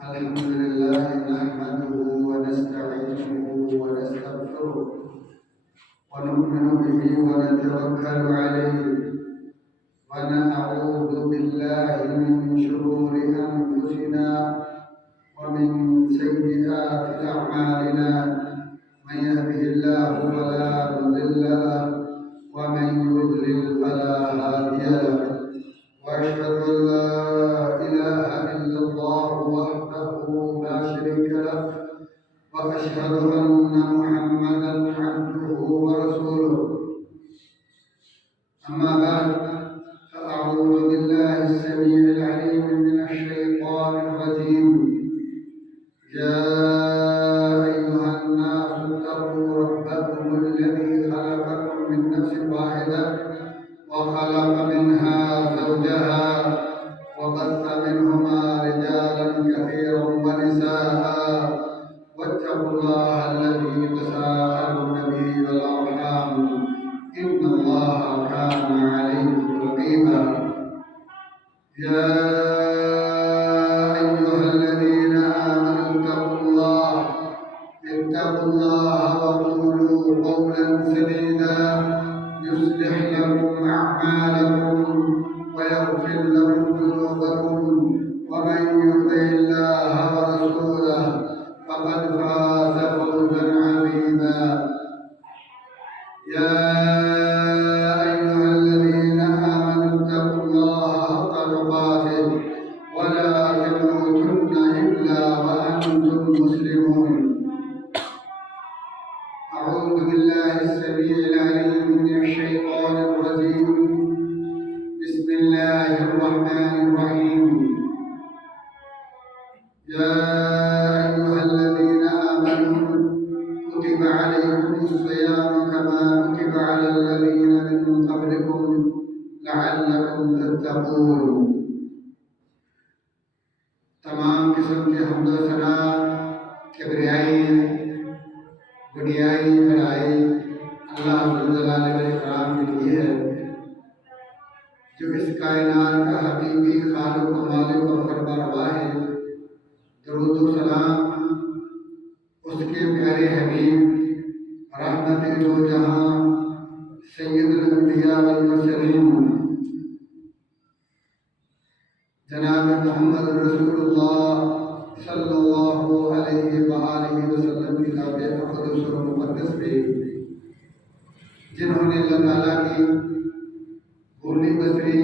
الحمد لله نحمده ونستعينه ونستغفره ونؤمن به ونتوكل عليه ونعوذ بالله من شرور أنفسنا ومن سيئات أعمالنا. من يهده الله فلا مضل له ومن يضلل فلا هادي له، وأشهد أن لا إله إلا الله وحده لا شريك له، وأشهد أن محمدا عبده ورسوله. أما بعد، فأعوذ بالله السميع العليم من الشيطان الرجيم. يا أيها الناس اتقوا ربكم الذي خلقكم من نفس واحدة وخلق منها زوجها وبث منهما رجالا كثيرا ونساء، واتقوا الله الذي تساءلون به والأرحام إن الله كان عليكم رقيبا. يا أيها الذين آمنوا اتقوا الله وقولوا قولا سديدا يصلح لكم أعمالكم ويغفر لكم ذنوبكم، ومن يطع الله ورسوله فقد فاز فوزا عظيما. يا أيها الذين آمنوا اتقوا الله حق تقاته ولا تموتن إلا وأنتم مسلمون. أعوذ بالله السميع العليم من الشيطان الرجيم. بسم الله الرحمن الرحيم. يا أيها الذين آمنوا كتب عليكم الصيام كما كتب على الذين من قبلكم لعلكم تتقون. تمام قسم کے حمد و ثنا، کبریائی، بڑیائی، بڑائی اللہ جلال والاکرام کے لیے ہے، جو اس کائنات کا حقیقی خالق و مالک و فرمانروا ہے۔ درود و سلام اس کے پیارے حبیب رحمت دو جہاں سید الانبیاء والمرسلین جناب محمد رسول اللہ صلی اللہ علیہ وآلہ وسلم کی ذات اقدس و مقدس پہ، جنہوں نے اللہ تعالیٰ کی بھولی بصری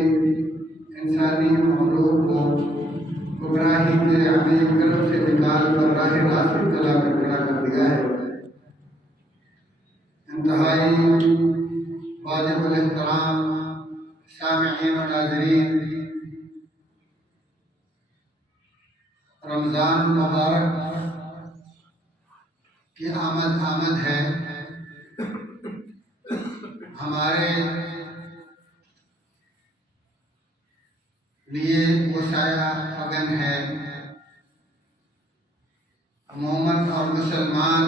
انسانی مخلوق کو گمراہی کے عمیق گرف سے نکال کر راہ راست کی طلب پر کھڑا کر دیا ہے۔ انتہائی واجب الاحترام سامعین و ناظرین، رمضان مبارک کی آمد ہے۔ ہمارے لیے وہ سایہ فگن ہے۔ مومن اور مسلمان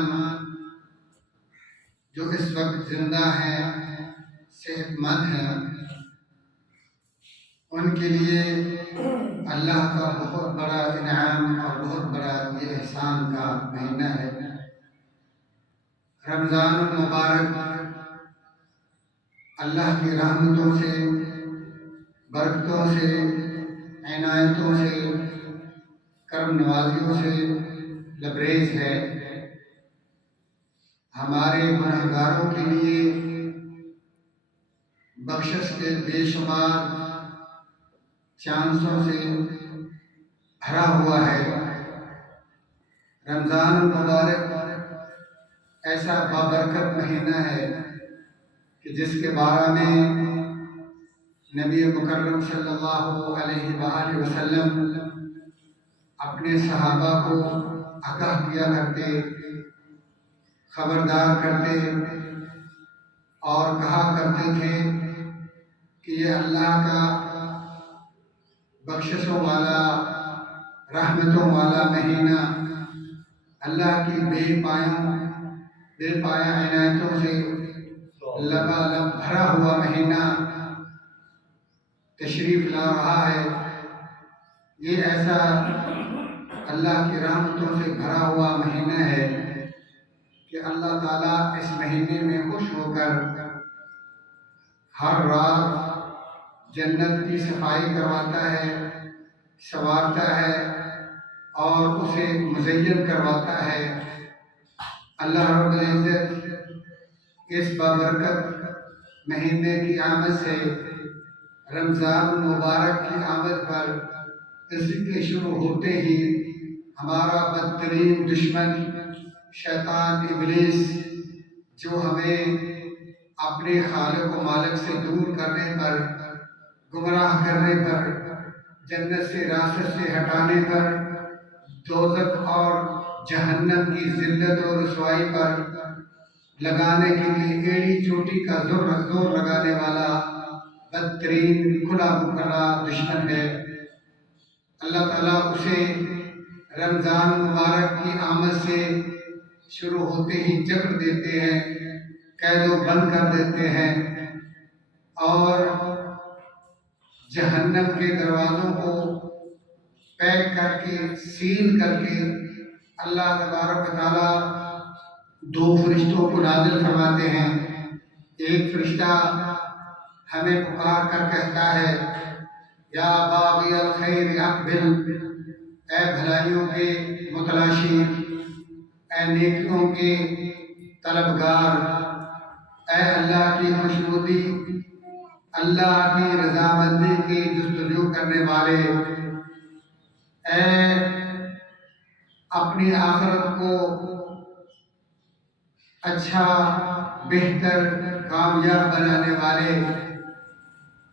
جو اس وقت زندہ ہیں، صحت مند ہیں، ان کے لیے اللہ کا بہت بڑا انعام اور بہت بڑا یہ احسان کا مہینہ ہے۔ رمضان المبارک اللہ کی رحمتوں سے، برکتوں سے، عنایتوں سے، کرم نوازیوں سے لبریز ہے۔ ہمارے گنہگاروں کے لیے بخشش کے بے شمار چانسوں سے بھرا ہوا ہے۔ رمضان المبارک ایسا بابرکت مہینہ ہے کہ جس کے بارے میں نبی مکرم صلی اللہ علیہ وآلہ وسلم اپنے صحابہ کو آگاہ کیا کرتے، خبردار کرتے اور کہا کرتے تھے کہ یہ اللہ کا بخششوں والا، رحمتوں والا مہینہ، اللہ کی بے پایا عنایتوں سے لبالب بھرا ہوا مہینہ تشریف لا رہا ہے۔ یہ ایسا اللہ کی رحمتوں سے بھرا ہوا مہینہ ہے کہ اللہ تعالیٰ اس مہینے میں خوش ہو کر ہر رات جنت کی صفائی کرواتا ہے، سنوارتا ہے اور اسے مزین کرواتا ہے۔ اللہ رب العزت اس بابرکت مہینے کی آمد سے، رمضان مبارک کی آمد پر اس کے شروع ہوتے ہی ہمارا بدترین دشمن شیطان ابلیس، جو ہمیں اپنے خالق و مالک سے دور کرنے پر، گمراہ کرنے پر، جنت سے راست سے ہٹانے پر، دوزخ اور جہنم کی ذلت و رسوائی پر لگانے کے لیے ایڑی چوٹی کا زور لگانے والا بدترین کھلا مکھلا دشمن ہے۔ اللہ تعالیٰ اسے رمضان مبارک کی آمد سے شروع ہوتے ہی جکڑ دیتے ہیں، قید و بند کر دیتے ہیں اور جہنم کے دروازوں کو پیک کر کے، سیل کر کے اللہ تبارک و تعالیٰ دو فرشتوں کو نازل فرماتے ہیں۔ ایک فرشتہ ہمیں پکار کر کہتا ہے، یا باغی الخیر اقبل، اے بھلائیوں کے متلاشی، اے نیکیوں کے طلبگار، اے اللہ کی خوشنودی، اللہ کی رضامندی کی جستجو کرنے والے، اے اپنی آخرت کو اچھا، بہتر، کامیاب بنانے والے،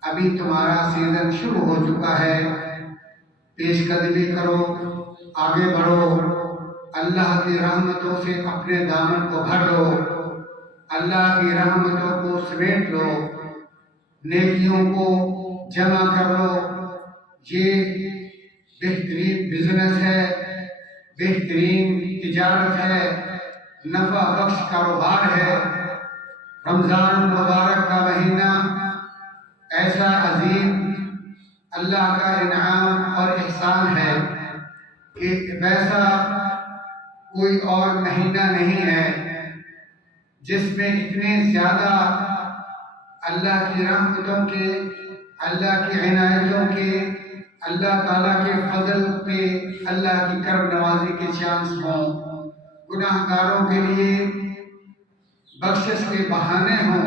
ابھی تمہارا سیزن شروع ہو چکا ہے، پیش قدمی کرو، آگے بڑھو، اللہ کی رحمتوں سے اپنے دامن کو بھر لو، اللہ کی رحمتوں کو سمیٹ لو، نیکیوں کو جمع کر لو۔ یہ بہترین بزنس ہے، بہترین تجارت ہے، نفع بخش کاروبار ہے۔ رمضان مبارک کا مہینہ ایسا عظیم اللہ کا انعام اور احسان ہے کہ ویسا کوئی اور مہینہ نہیں ہے جس میں اتنے زیادہ اللہ کی رحمتوں کے، اللہ کی عنایتوں کے، اللہ تعالیٰ کے فضل پہ، اللہ کی کرم نوازی کے چانس ہوں، گناہ گاروں کے لیے بخشش کے بہانے ہوں۔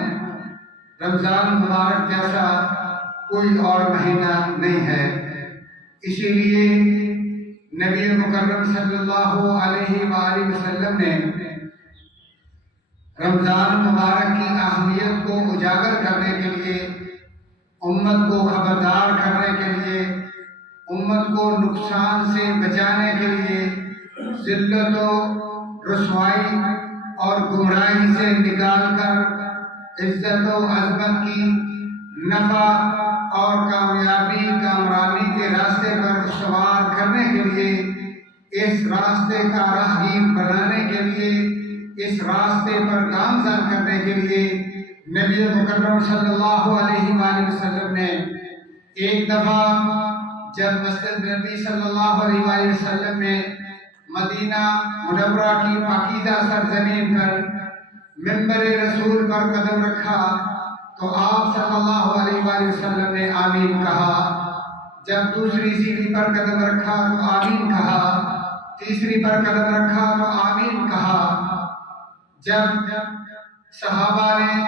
رمضان مبارک جیسا کوئی اور مہینہ نہیں ہے۔ اسی لیے نبی مکرم صلی اللہ علیہ وآلہ وسلم نے رمضان مبارک کی اہمیت کو اجاگر کرنے کے لیے، امت کو خبردار کرنے کے لیے، امت کو نقصان سے بچانے کے لیے، ذلت و رسوائی اور گمراہی سے نکال کر عزت و عظمت کی، نفع اور کامیابی کامرانی کے راستے پر سوار کرنے کے لیے، اس راستے کا راہگیر بنانے کے لیے، اس راستے پر گامزن کرنے کے لیے نبی مکرم صلی اللہ علیہ وآلہ وسلم نے ایک دفعہ جب مسجد نبی صلی اللہ علیہ وآلہ وسلم نے مدینہ منورہ کی پاکیزہ سرزمین پر منبر رسول پر قدم رکھا تو آپ صلی اللہ علیہ وآلہ وسلم نے آمین کہا۔ جب دوسری سیڑھی پر قدم رکھا تو آمین کہا، تیسری پر قدم رکھا تو آمین کہا۔ جب صحابہ نے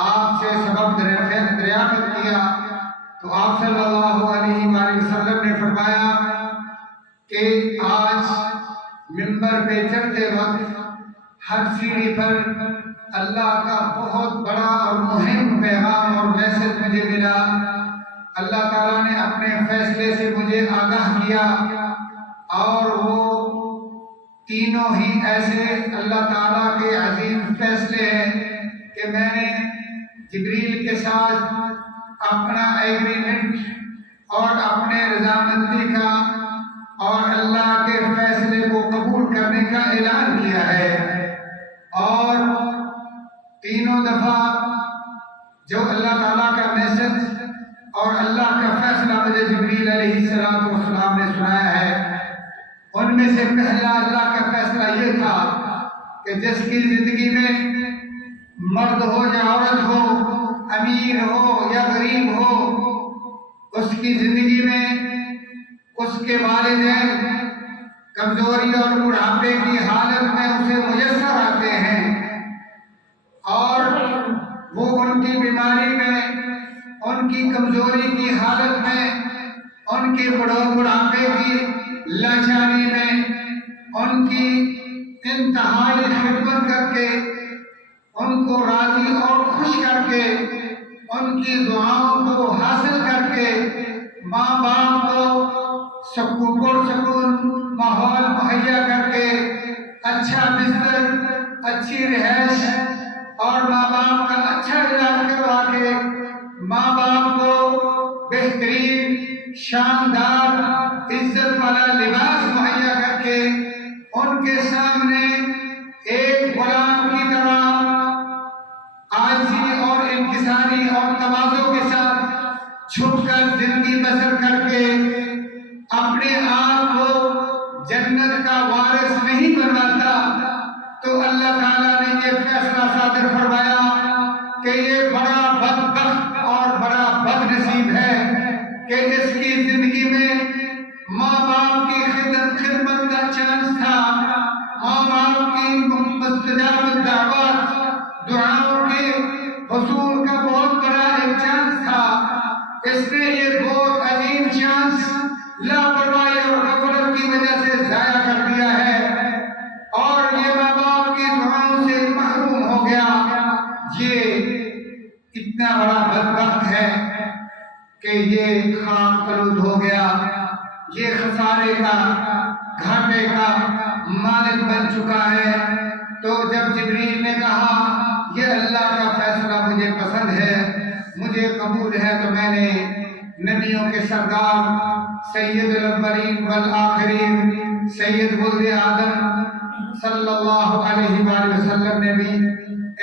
آپ سے سبق دریافت کیا تو آپ صلی اللہ علیہ وآلہ وسلم نے فرمایا کہ آج منبر پہ چڑھتے وقت ہر سیڑھی پر اللہ کا بہت بڑا اور مہم پیغام اور میسج مجھے ملا۔ اللہ تعالیٰ نے اپنے فیصلے سے مجھے آگاہ کیا اور وہ تینوں ہی ایسے اللہ تعالیٰ کے عظیم فیصلے ہیں کہ میں نے جبریل کے ساتھ اپنا ایگریمنٹ اور اپنے رضامندی کا اور اللہ کے فیصلے کو قبول کرنے کا اعلان کیا ہے، اور تینوں دفعہ جو اللہ تعالیٰ کا میسج اور اللہ کا فیصلہ مجھے جبریل علیہ السلام نے سنایا ہے، ان ہونے سے پہلا اللہ کا فیصلہ یہ تھا کہ جس کی زندگی میں مرد ہو یا عورت ہو، امیر ہو یا غریب ہو، اس کی زندگی میں اس کے والدین کمزوری اور بڑھاپے کی حالت میں اسے میسر آتے ہیں، اور وہ ان کی بیماری میں، ان کی کمزوری کی حالت میں، ان کے بڑھاپے کی لاچاری میں ان کی انتہائی خدمت کر کے، ان کو راضی اور خوش کر کے، ان کی دعاؤں کو حاصل کر کے، ماں باپ کو سکون ماحول مہیا کر کے، اچھا بستر، اچھی رہائش اور ماں باپ کا اچھا علاج کروا کے، ماں باپ کو بہترین شاندار عزت والا لباس مہیا کر کے، ان کے سامنے ایک غلام کی طرح عاجزی اور انکساری اور تواضع کے ساتھ چھپ کر زندگی بسر کر کے اپنے آپ کو جنت کا وارث نہیں بنواتا، تو اللہ تعالیٰ نے یہ فیصلہ صادر فرمایا کہ یہ بڑا بدبخت اور بڑا بد نصیب ہے کہ اس کی زندگی میں ماں باپ کی خدمت کا چانس تھا، ماں باپ کی مستجاب الدعوات دعاؤں کے حصول کا بہت بڑا ایک چانس تھا، اس نے یہ بہت عظیم چانس لاپرواہی اور غفلت کی وجہ سے ضائع کر دیا ہے، اور یہ ماں باپ کی دعاؤں سے محروم ہو گیا۔ یہ اتنا بڑا بدبخت ہے کہ یہ خاک آلود ہو گیا، یہ خسارے کا، گھاٹے کا مالک بن چکا ہے۔ تو جب جبریل نے کہا یہ اللہ کا فیصلہ مجھے پسند ہے، مجھے قبول ہے، تو میں نے نبیوں کے سردار سید الاولین والآخرین سید ولد آدم صلی اللہ علیہ وآلہ وسلم نے بھی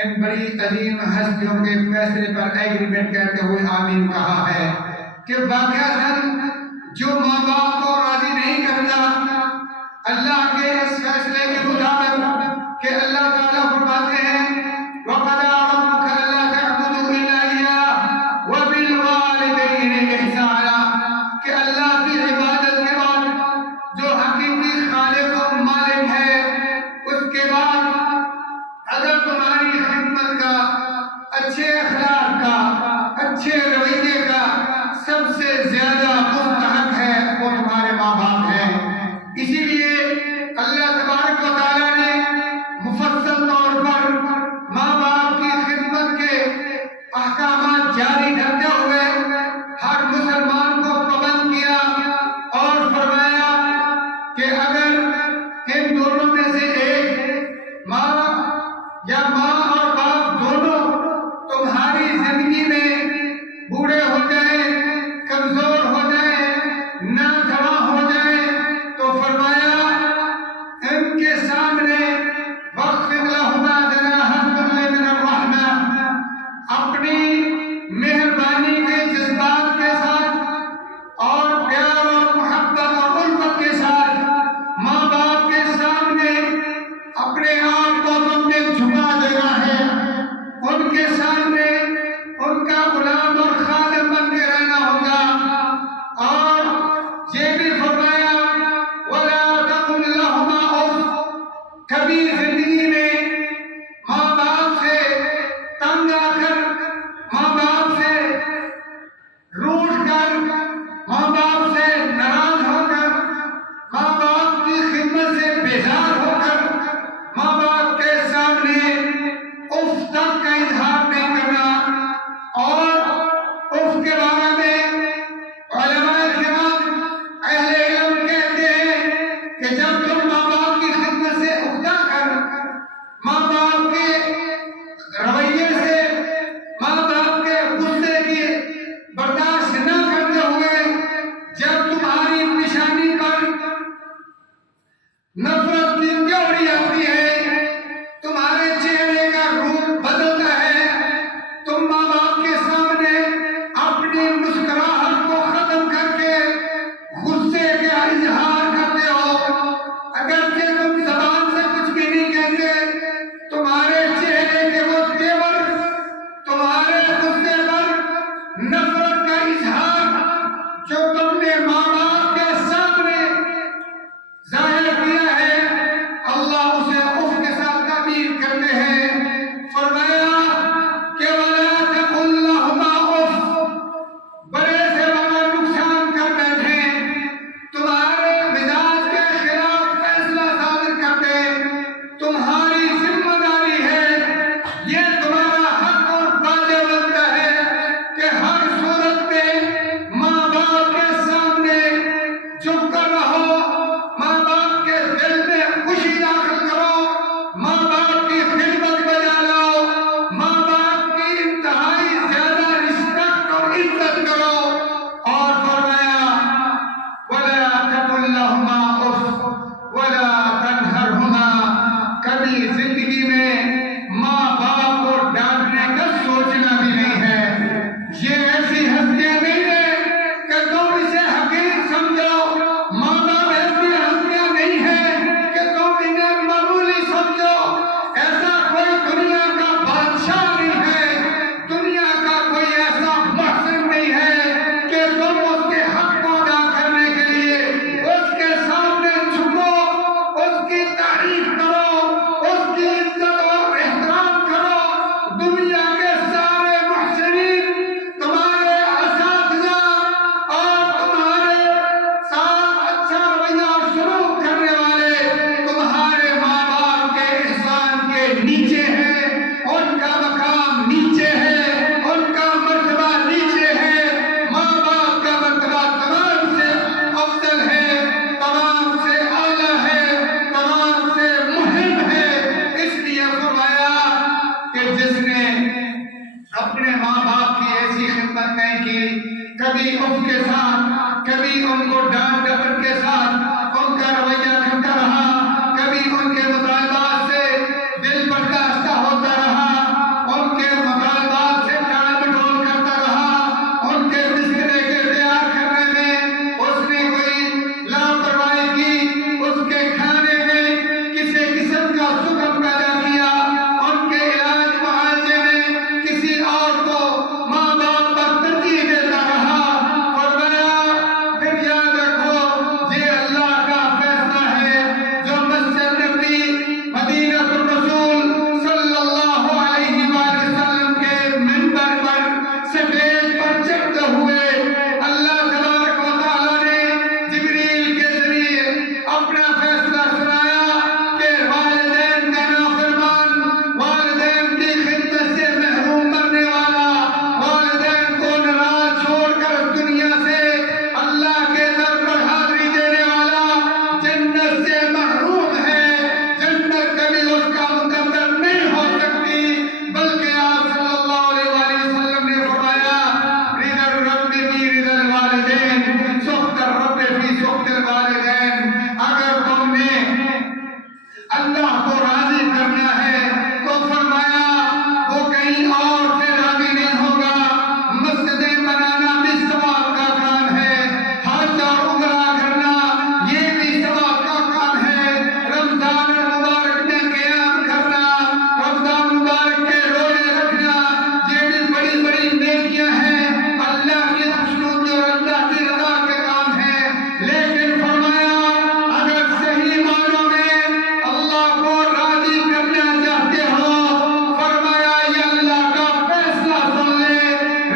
ان بڑی عظیم ہستیوں کے فیصلے پر ایگریمنٹ کرتے ہوئے آمین کہا ہے کہ واقعتاً جو ماں باپ کو راضی نہیں کرتا اللہ کے اس فیصلے کے مطابق کہ اللہ تعالیٰ فرماتے ہیں وَقَضَىٰ رَبُّكَ أَلَّا تَعْبُدُوا إِلَّا إِيَّاهُ وَبِالْوَالِدَيْنِ إِحْسَانًا، کہ اللہ کی عبادت کے بعد جو حقیقی خالق و مالک ہے، اس کے بعد اگر تمہاری خدمت کا، اچھے اخلاق کا، اچھے رویے کا سب سے زیادہ مستحق ہے وہ تمہارے ماں باپ ہیں۔ اسی لیے اللہ تبارک و تعالیٰ نے مفصل طور پر ماں باپ کی خدمت کے احکامات جاری کرتے ہوئے ہر مسلمان کو پابند کیا اور فرمایا کہ اگر ان دونوں میں سے ایک ماں اور باپ دونوں تمہاری زندگی میں بوڑھے ہو جائیں، کمزور ہو جائیں، نادوا ہو جائیں، تو فرمایا ان کے سامنے وَاخْفِضْ لَهُمَا جَنَاحَ الذُّلِّ مِنَ الرَّحْمَةِ، اپنی مہربانی کے جذبات کے ساتھ اور پیار اور محبت اور الفت کے ساتھ ماں باپ کے سامنے اپنے آپ کو تم نے جھکا دینا ہے، ان کے سامنے ان کا غلام اور خادم بن کے رہنا ہوگا، اور یہ بھی فرمایا وَلَا تَقُلْ لَهُمَا أُفٍّ، کبھی زندگی میں ماں باپ سے تنگ آ کر، ماں باپ سے روٹھ کر، ماں باپ سے ناراض ہو کر، ماں باپ کی خدمت سے بیزار ہو کر ماں باپ کے سامنے اف تک کا اظہار نہیں کرنا، اور اف کے بارے میں علماء کرام اہل علم کہتے ہیں کہ جب تم ماں باپ کی خدمت سے اکتا کر، ماں باپ کے رویے سے، ماں باپ کے غصے کی برداشت نہ کرتے ہوئے جب تمہاری پیشانی پر نفرت کی تیوری آتی ہے، تمہارے چہرے کا روپ بدلتا ہے، تم ماں باپ کے سامنے اپنی مسکراہٹ کو ختم کر کے غصے کا اظہار کرتے ہو، ہمت نہیں کی، کبھی اس کے ساتھ، کبھی ان کو ڈانٹ ڈپٹ کے ساتھ ان کا رویہ کرتا رہا، کبھی ان کے مطالبات سے دل برداشتہ ہوتا رہا، ان کے مطالبات سے ٹال مٹول کرتا رہا، ان کے مسئلے کے تیار کرنے میں اس نے کوئی لاپرواہی کی، اس کے کھانے میں کسی قسم کا سکم پیدا کیا، ان کے علاج معالجے میں کسی اور کو ماں باپ پر ترجیح دیتا رہا۔ فرمایا پھر یاد رکھو یہ اللہ کا فیصلہ ہے جو مسجد نبوی مدینہ الرسول صلی اللہ علیہ وآلہ وسلم کے منبر پر سٹیج پر چڑھتے ہوئے اللہ تبارک و تعالیٰ نے جبریل کے ذریعے اپنا فیصلہ سنایا کہ والدین کا نافرمان، والدین کی خدمت سے محروم کرنے والا، والدین کو ناراض چھوڑ کر اس دنیا سے اللہ کے در پر حاضری دینے والا جنت سے محروم ہے، جنت کبھی اس کا مقدر نہیں ہو سکتی، بلکہ آپ صلی اللہ علیہ وآلہ وسلم نے فرمایا رضا الرب فی رضا الوالدین، سخط الرب فی سخط الوالدین۔ اگر تم نے اللہ کو راضی کرنا ہے تو فرمایا وہ کہیں اور سے راضی نہیں ہوگا۔ مسجدیں بنانا بھی ثواب کا کام ہے، حج اور عمرہ کرنا یہ بھی ثواب کا کام ہے، رمضان المبارک میں قیام کرنا، رمضان مبارک کے روزے رکھنا یہ بھی بڑی بڑی نیکیاں ہیں، اللہ کی خوشنودی اور اللہ کی رضا کے کام ہیں۔ لیکن فرمایا اگر صحیح معنوں میں اللہ کو راضی کرنا چاہتے ہو، فرمایا یہ اللہ کا فیصلہ سن لے،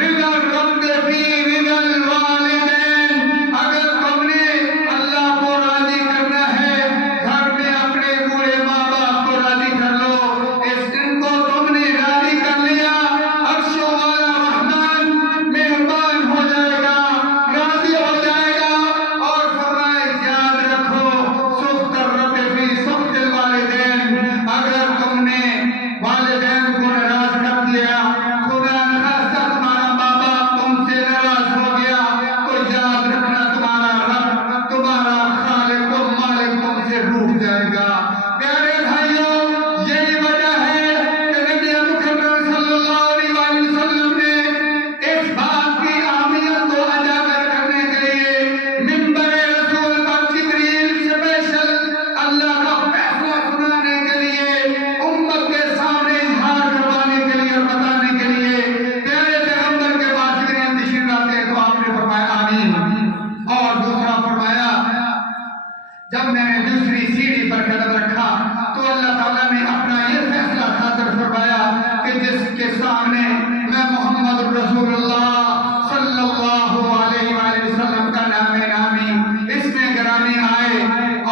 رضا الرب فی رضا الوالدین۔ اگر تم نے اللہ کو راضی کرنا ہے، گھر میں اپنے بوڑھے ماں باپ کو راضی کر لو، اس دن کو تم نے راضی کر لیا، عرشوں والا رحمان مہربان ہو جائے گا، راضی ہو جائے گا، اور فرمائے یاد رکھو سخط الرب فی سخط الوالدین۔ اگر تم نے والدین کو ناراض کر دیا، خدا نخواستہ تمہارا ماں باپ تم سے ناراض ہو گیا، تو یاد رکھنا تمہارا رب، تمہارا خالق و مالک تم سے روٹھ جائے گا۔ پیارے بھائیوں، یہی وجہ ہے کہ نبی مکرم صلی اللہ علیہ وآلہ وسلم نے اس بات کی اہمیت کو اجاگر کرنے کے لیے منبر رسول پر جبریل اسپیشل اللہ کا فیصلہ سنانے کے لیے، امت کے سامنے اظہار کروانے کے لیے اور بتانے کے لیے پیارے پیغمبر کے پاس جبریل تشریف لاتے ہیں تو آپ نے فرمایا آمین۔ اور دوسرا فرمایا جب میں نے دوسری سیڑھی پر قدم رکھا تو اللہ تعالیٰ نے اپنا یہ فیصلہ خاطر فرمایا کہ جس کے سامنے میں محمد رسول اللہ صلی اللہ علیہ وآلہ وسلم کا نام نامی اس میں گرامی آئے،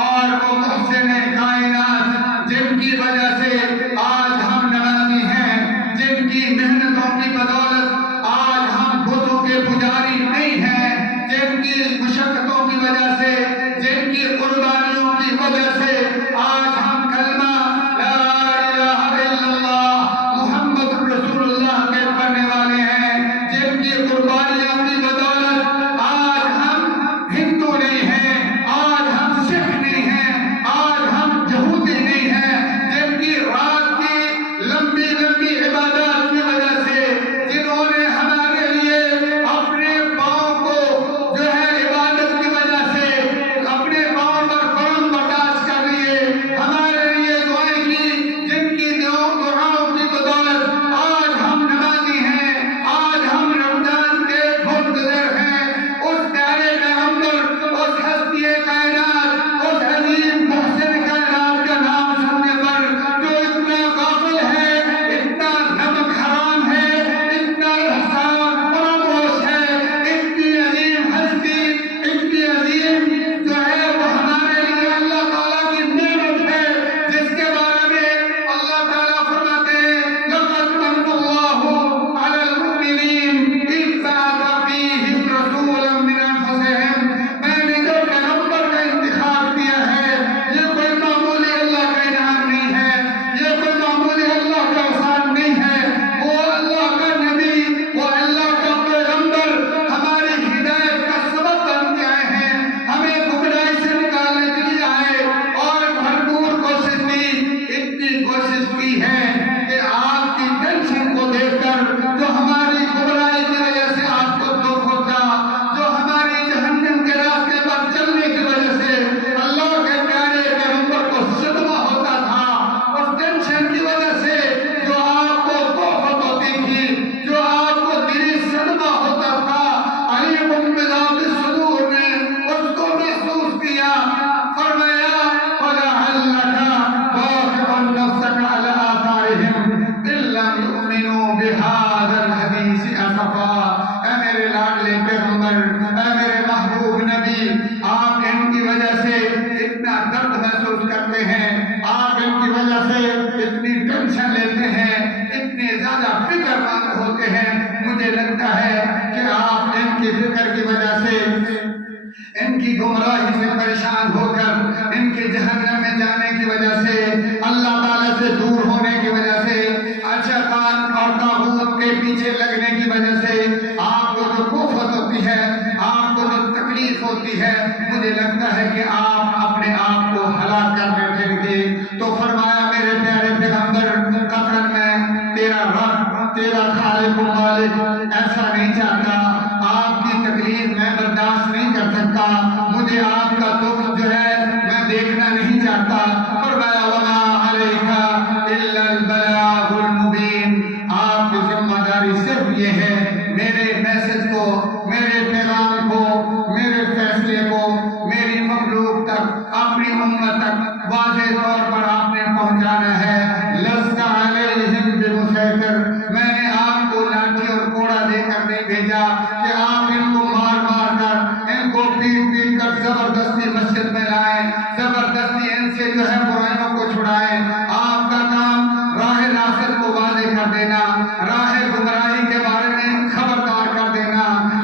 اور وہ محسن کائنات جن کی وجہ سے آج ہم نمازی ہیں، جن کی محنتوں کی بدولت آج ہم بتوں کے پجاری نہیں ہیں، جن کی مشقتوں کی وجہ سے، جن کی قربانیوں کی وجہ سے آج ہم کلمہ لا الہ الا اللہ محمد رسول اللہ کے پڑھنے والے ہیں، جن کی درد محسوس کرتے ہیں، آپ ان کی وجہ سے اتنی ٹینشن لیتے ہیں، اتنے زیادہ فکر مند ہوتے ہیں، مجھے لگتا ہے کہ آپ ان کی فکر کی وجہ سے، ان کی گمراہی سے پریشان ہو کر، ان کے جہنم میں جانے کی وجہ سے، اللہ تعالیٰ سے دور ہونے کی وجہ سے، شیطان اور طاغوت کے پیچھے لگنے کی وجہ سے آپ کو جو کوفت ہوتی ہے، آپ کو جو تکلیف ہوتی ہے، مجھے لگتا ہے کہ آپ اپنے آپ کو ہلاک کر بیٹھیں گے۔ تو فرمایا میرے پیارے پیغمبر، قطعاً میں تیرا رب، تیرا خالق و مالک ایسا نہیں چاہتا، آپ کی تکلیف میں برداشت نہیں کر سکتا، مجھے آپ کا دکھ جو ہے میں دیکھنا نہیں چاہتا۔ فرمایا وما علیک الا البلاغ المبین، آپ کی ذمہ داری صرف یہ ہے میرے میسج کو، میرے پیغام کو، میرے فیصلے کو میری مخلوق تک، اپنی امت تک واضح طور پر آپ نے پہنچانا ہے۔ لست علیہم بمسیطر، میں نے آپ کو لاٹھی اور کوڑا دے کر نہیں بھیجا کہ آپ ان کو مار مار کر، ان کو پیٹ پیٹ کر زبردستی مسجد میں لائیں، زبردستی ان سے جو ہے برائیوں کو چھڑائیں۔ آپ کا کام راہ راست کو واضح کر دینا، راہ گمراہی کے بارے میں خبردار کر دینا۔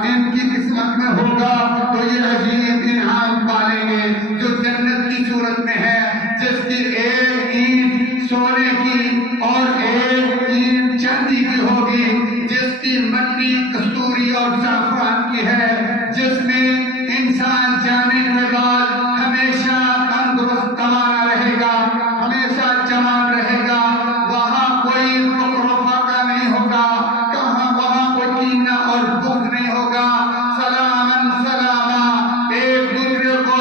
ان کی قسمت میں ہوگا تو یہ عظیم انعام پالیں گے جو جنت کی صورت میں ہے، جس کی ایک اینٹ سونے کی اور ایک اینٹ چاندی کی ہوگی، جس کی مٹی کستوری اور زعفران کی ہے، جس میں انسان جانے کے بعد ہمیشہ تندرست توانا رہے گا، ہمیشہ جوان رہے گا، وہاں کوئی فقر و فاقہ نہیں ہوگا، وہاں کوئی کینہ اور بغض نہیں ہوگا۔ سلاماً سلاما، ایک دوسرے کو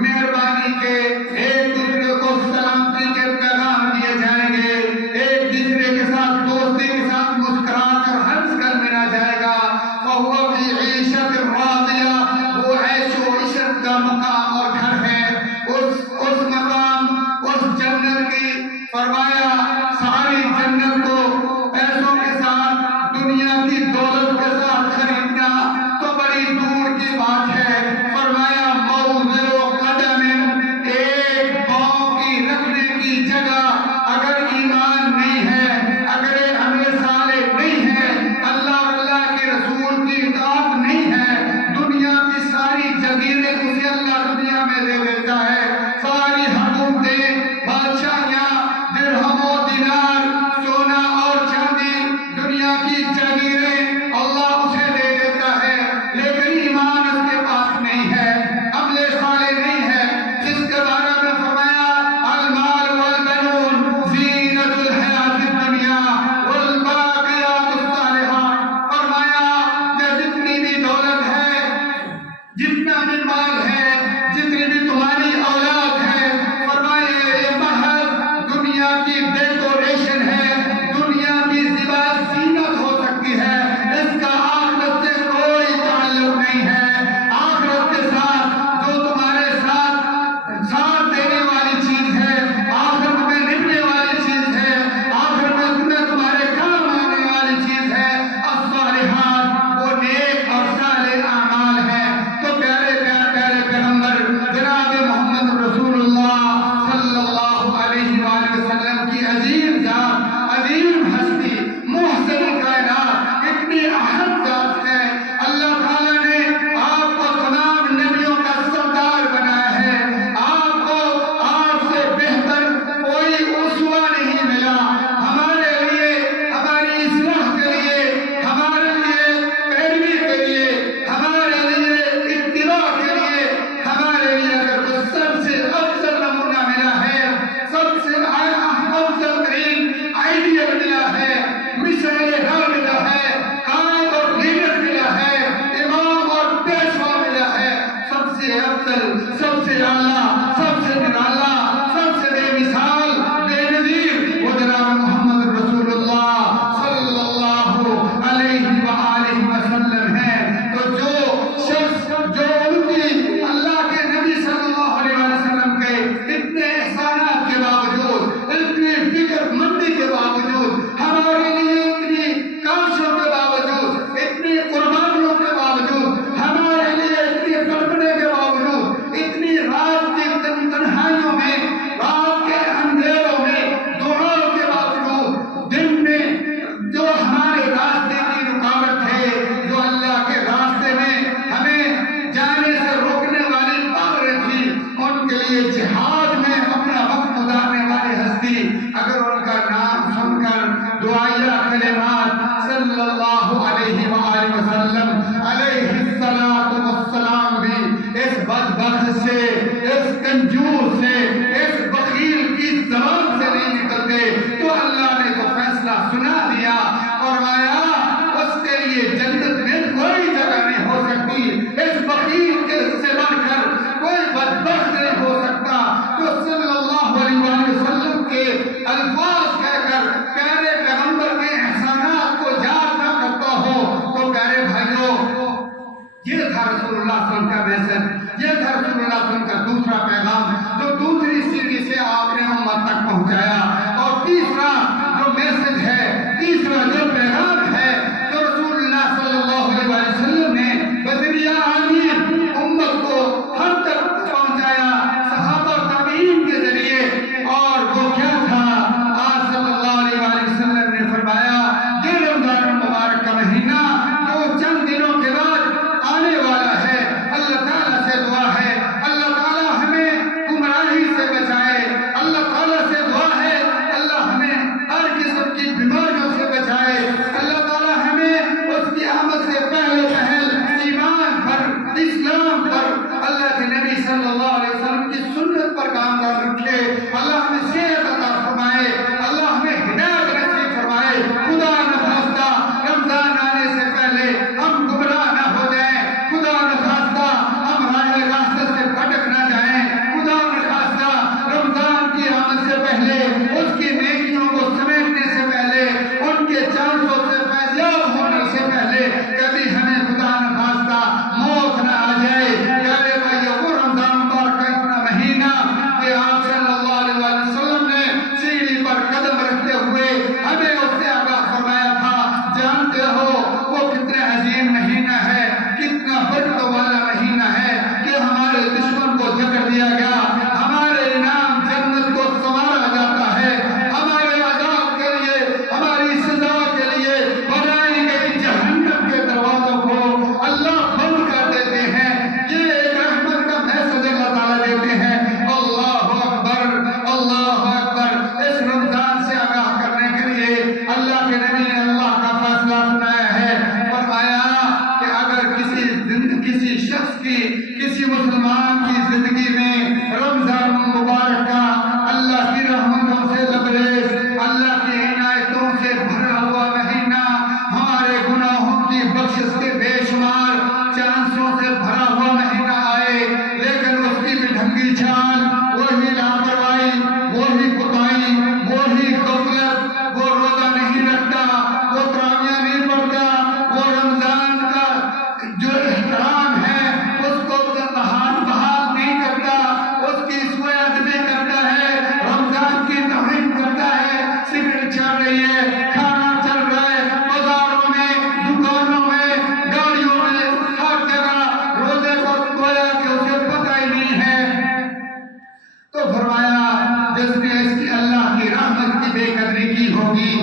مہربانی کے، ایک دوسرے کو سلامتی کے پیغام دیے جائیں گے، ایک دوسرے کے ساتھ دوستی کے ساتھ مسکرا کر ہنس کر ملا جائے گا۔ فَهُوَ فِي عِيشَةٍ رَاضِيَةٍ، وہ عیش و عشرت کا مقام اور گھر ہے، اس مقام، اس جنت کی، فرمایا ساری جنت کو پیسوں کے ساتھ، دنیا کی دولت کے ساتھ خریدنا تو بڑی دور کی بات ہے۔ فرمایا موضع قدم، ایک پہنچایا. اور تیسرا جو میسج ہے، تیسرا جو پیغام ہے تو رسول اللہ صلی اللہ علیہ وسلم نے بذریعہ آمین امت کو ہم تک پہنچایا صحابہ تابعین کے ذریعے. اور وہ کیا تھا؟ آپ صلی اللہ علیہ وسلم نے فرمایا کہ رمضان المبارک کا مہینہ جو چند دنوں کے بعد آنے والا ہے، اللہ تعالیٰ سے دعا ہے اللہ تعالیٰ ہمیں گمراہی سے بچائے. اللہ تعالیٰ سے دعا ہے اللہ ہمیں ہر قسم کی بیماریوں سے بچائے. اللہ تعالیٰ ہمیں اس کی آمد سے پہلے ایمان پر، اسلام پر، اللہ کے نبی صلی اللہ علیہ وسلم کی سنت پر کام رکھے. اللہ ہمیں صحت عطا فرمائے، اللہ ہمیں ہدایت نصیب فرمائے. خدا نخواستہ رمضان آنے سے پہلے ہم گمراہ نہ ہو جائیں، خدا نخواستہ ہم راہ راستہ سے بھٹک نہ جائیں. خدا نخواستہ رمضان کی آمد سے پہلے، اس کی نیکیوں کو سمیٹنے سے پہلے، ان کے چانسوں سے فیضیاب ہونے سے پہلے کبھی ہمیں خدا نخواستہ موت نہ آ جائے. پیارے بھائیو، وہ رمضان مبارک کا اتنا مہینہ کہ آپ صلی اللہ علیہ وسلم نے سیڑھی پر قدم رکھتے ہوئے ہمیں اس سے آگاہ فرمایا تھا. جانتے ہو وہ کتنے عظیم مہینہ ہے، کتنا برکت والا مہینہ ہے کہ ہمارے دشمن کو جکڑ دیا گیا، ہمارے انعام جنت کو سنوارا جاتا ہے، ہمارے عذاب کے لیے، ہماری سزا کے لیے بنائی گئی جہنم کے دروازوں کو اللہ بند کر دیتے ہیں. یہ ایک رحمت کا میسج اللہ تعالیٰ دیتے ہیں. اللہ اکبر، اللہ اکبر. اس رمضان سے آگاہ کرنے کے لیے اللہ کے نبی نے اللہ کا فیصلہ سنایا ہے. فرمایا کہ اگر کسی شخص کی، کسی مسلمان کی زندگی میں رمضان مبارک کا اللہ کی رحمتوں سے لبریز، اللہ کی عنایتوں سے بھرا ہوا مہینہ، ہمارے گناہوں کی بخشش کے بے شمار چانسوں سے بھرا ہوا مہینہ آئے، لیکن اس کی بھی ڈھنگی چال، وہی لاپرواہی، وہی کوتاہی، وہی غفلت، وہ روزہ نہیں رکھتا، وہ تراویح نہیں پڑھتا، وہ رمضان کا جو احترام ہے اس کو بحال نہیں کرتا، اس کی سوء ادبی کرتا ہے، رمضان کی توہین کرتا ہے. سگریٹ چل رہی ہے، کھانا چل رہا ہے، بازاروں میں، دکانوں میں، گاڑیوں میں، ہر جگہ روزے کو گویا کہ اسے پتہ ہی نہیں ہے. تو فرمایا جس نے اس کی اللہ کی رحمت کی بے قدری کی ہوگی،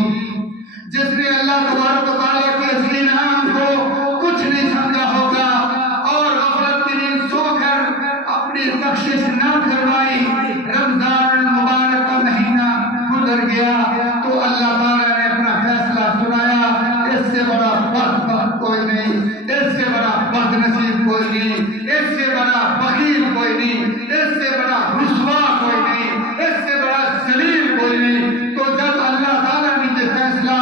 جس نے اللہ تبارک و تعالیٰ کے اس انعام کو کچھ نہیں سمجھا ہوگا اور غفلت کی نیند سو کر اپنی بخشش نہ کروائی، رمضان المبارک کا مہینہ گزر گیا تو اللہ تعالیٰ نے اپنا فیصلہ سنایا. اس سے بڑا بدبخت کوئی نہیں، اس سے بڑا بد نصیب کوئی نہیں، اس سے بڑا بخیل کوئی نہیں، اس سے بڑا رسوا کوئی نہیں، اس سے بڑا ذلیل کوئی نہیں. تو جب اللہ تعالیٰ نے یہ فیصلہ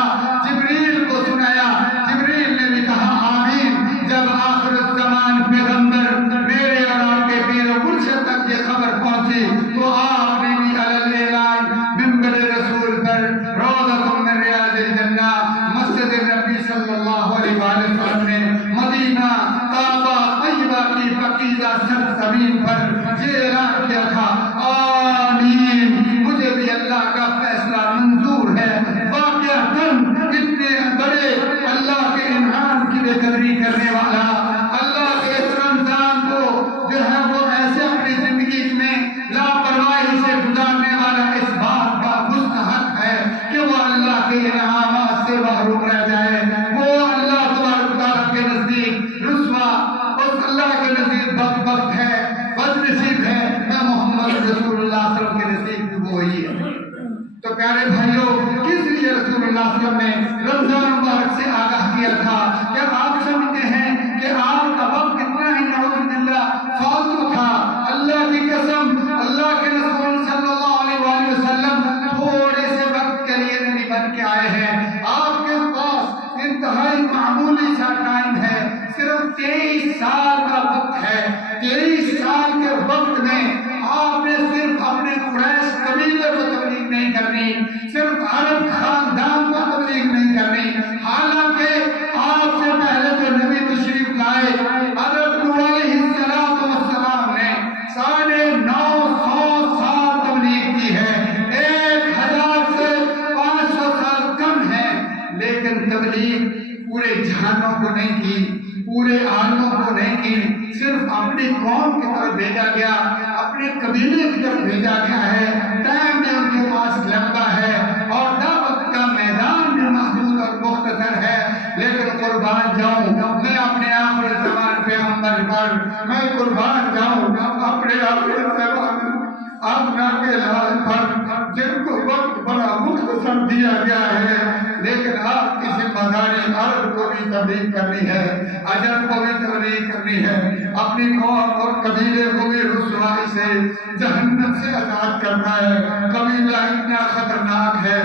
جبریل کو سنایا، جبریل نے بھی کہا آمین. جب آخر الزمان پیغمبر میرے اور آپ کے پیر و مرشد تک یہ خبر پہنچی تو آپ نے بھی علی اعلان منبر رسول پر روضۃ من ریاض الجنہ مسجد نبی صلی اللہ علیہ وسلم نے مدینہ طیبہ طیبہ کی پاکیزہ سرزمین پر یہ اعلان کیا تھا آمین. مجھے بھی اللہ کا فیصلہ منظور ہے. واقعتاً اتنے بڑے اللہ کے انعام کی بے قدری کرنے والا، اللہ کے اس رمضان کو جو ہے وہ ایسے اپنی زندگی میں لاپرواہی سے گزارنے والا اس بات کا مستحق ہے کہ وہ اللہ کے انعامات سے محروم رہ جائے. وہ اللہ تبارک و تعالیٰ کے نزدیک رسوا، اس اللہ کے نزدیک بدبخت ہے، بدنصیب ہے. میں محمد رسول اللہ صلی اللہ علیہ وسلم کے نزدیک بھی وہی ہے. تو پیارے بھائیوں، کس لیے رسول اللہ صلی اللہ علیہ وسلم نے رمضان مبارک سے آگاہ کیا تھا؟ کیا آپ سمجھتے ہیں کہ آپ کا وقت کتنا ہی نعوذ باللہ فالتو تھا؟ اللہ کی قسم، اللہ کے رسول صلی اللہ علیہ وسلم تھوڑے سے وقت کے لیے نبی بن کے آئے ہیں. آپ کے پاس انتہائی معمولی سا ٹائم ہے، صرف 23 سال کا وقت ہے. 23 سال کے وقت میں آپ نے صرف اپنے قریش قبیلے کو تبلیغ نہیں کرنی، صرف عرب خاندان کو تبلیغ نہیں کرنی. حالانکہ آپ سے پہلے جو نبی تشریف لائے حضرت نوح علیہ السلام نے 950 سال تبلیغ کی ہے. ایک جہانوں کو نہیں کی، پورے عالموں کو نہیں کی، صرف اپنی قوم کی طرف بھیجا گیا، اپنے قبیلے کی طرف بھیجا گیا ہے۔ ٹائم بھی ان کے پاس لمبا ہے اور دعوت کا میدان بھی محدود اور مختصر ہے، لیکن قربان جاؤں میں اپنے آخر زمان پیغمبر پر، میں قربان جاؤں اپنے آخر زمان آمنہ کے لال پر، جن کو وقت بڑا مختصر دیا گیا ہے، لیکن آپ کی ذمہ داری عرب کو بھی تبلیغ کرنی ہے، عجم کو بھی تبلیغ کرنی ہے، اپنی قوم اور قبیلے کو بھی رسوائی سے، جہنم سے آزاد کرنا ہے۔ قبیلہ اتنا خطرناک ہے،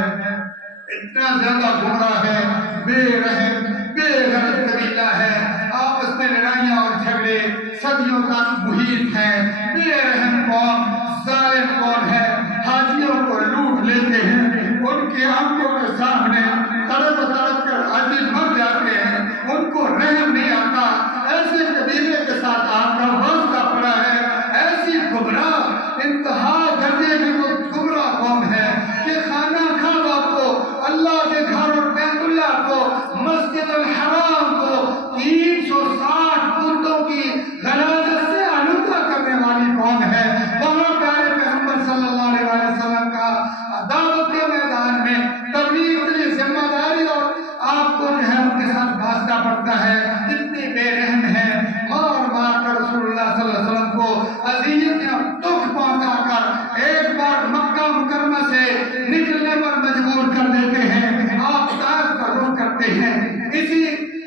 اتنا زیادہ گمراہ ہے، بے رحم بے غیرت قبیلہ ہے، آپس میں لڑائیاں اور جھگڑے صدیوں تک محیط ہیں۔ بے رحم قوم، ظالم قوم ہے، حاجیوں کو لوٹ لیتے ہیں، ان کی آنکھوں کے سامنے تڑپ تڑپ کر حاجی مر جاتے ہیں، ان کو رحم نہیں آتا۔ ایسے قبیلے کے ساتھ آپ کا واسطہ پڑا ہے، ایسی گمراہ انتہا درجے کی وہ گمراہ قوم ہے کہ خانہ کعبہ کو، اللہ کے گھر اور بیت اللہ کو، مسجد الحرام کو 360 بتوں کی غلاظت سے آلودہ کرنے والی قوم ہے۔ وہاں پیارے پیغمبر صلی اللہ علیہ وسلم کا دعوت کے میدان میں تبلیغ کی ذمہ داری اور آپ کو جو ہے ان کے ساتھ واسطہ پڑتا ہے۔ اتنے بے رحم ہیں، مار مار کر رسول اللہ صلی اللہ علیہ وسلم کو اذیت اور دکھ پہنچا کر ایک بار مکہ مکرمہ سے نکلنے پر مجبور کر دیتے ہیں، آپ طائف کا رخ کرتے ہیں۔ اسی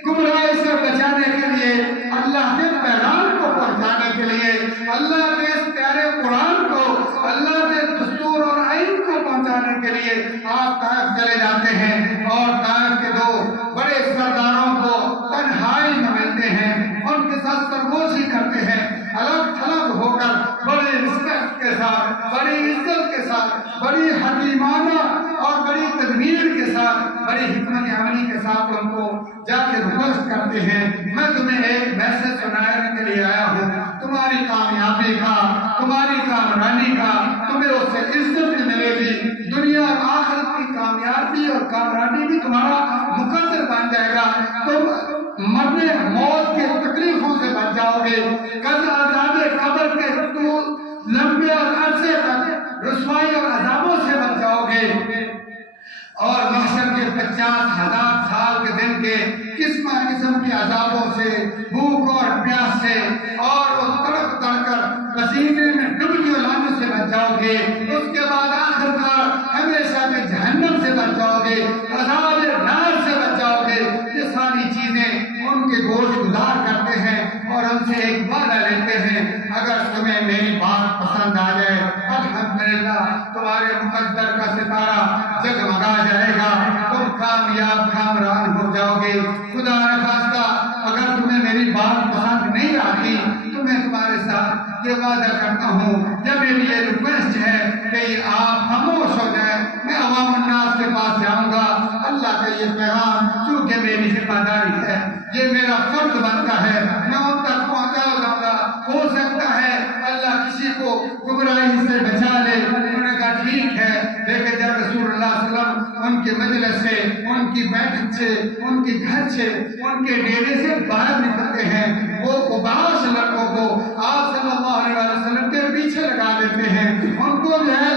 گمراہی سے بچانے کے لیے، اللہ کے پیغام کو پہنچانے کے لیے، اللہ کے اس پیارے قرآن کو، اللہ کے دستور اور آئین کو پہنچانے کے لیے آپ طائف چلے جاتے ہیں، اور طائف کے دو بڑے سرداروں کو تنہائی میں ملتے ہیں، ان کے ساتھ سرگوشی کرتے ہیں، الگ تھلگ ہو کر بڑے رسپیکٹ کے ساتھ، بڑی عزت کے ساتھ، بڑی حکیمانہ اور بڑی تدبیر کے ساتھ، بڑی حکمت عملی کے ساتھ ان کو جا کے ریکویسٹ کرتے ہیں، میں تمہیں ایک میسج سنانے کے لیے آیا ہوں، تمہاری کامیابی کا، تمہاری کامرانی کا، تمہیں اس سے عزت بھی ملے گی، دنیا اور آخرت کی کامیابی اور کامرانی بھی تمہارا مقدر بن جائے گا، تم مرنے موت کے تکلیفوں سے بچ جاؤ گے، عذاب قبر کے لمبے عرصے تک رسوائی اور عذابوں سے بچ جاؤ گے، اور محشر کے 50,000 سال کے دن کے قسم کے عذابوں سے، بھوک اور پیاس سے، اور تڑپ تڑپ کر پسینے میں ڈبکیوں لانے سے بچ جاؤ گے، اس کے بعد آخرکار ہمیشہ کے جہنم سے بچ جاؤ گے، عذاب نار سے بچ جاؤ گے۔ یہ ساری چیزیں ان کے گوش گزار کرتے ہیں اور ان سے ایک وعدہ لیتے ہیں، اگر تمہیں میری بات پسند آ جائے، الحمدللہ تمہارے مقدر کا ستارہ جگمگا جائے گا، تم کامیاب کامران ہو جاؤ گے۔ خدا نخواستہ اگر تمہیں میری بات پسند نہیں آتی تو میں تمہارے ساتھ یہ وعدہ کرتا ہوں، یا میری یہ ریکویسٹ ہے کہ آپ خاموش ہو جائیں، میں عوام الناس کے پاس جاؤں گا، اللہ کا یہ پیغام چونکہ میری ذمہ داری ہے، یہ میرا فرض بنتا ہے، میں ان تک پہنچا دوں گا، ہو سکتا ہے اللہ کسی کو گمراہی سے بچا لے۔ انہوں نے کہا ٹھیک ہے، لیکن جب رسول اللہ صلی اللہ علیہ وسلم ان کے مجلس سے، ان کی بیٹھک سے، ان کے گھر سے، ان کے ڈیرے سے باہر نکلتے ہیں، وہ اباس لڑکوں کو آپ صلی اللہ علیہ وسلم کے پیچھے لگا دیتے ہیں، ان کو جو ہے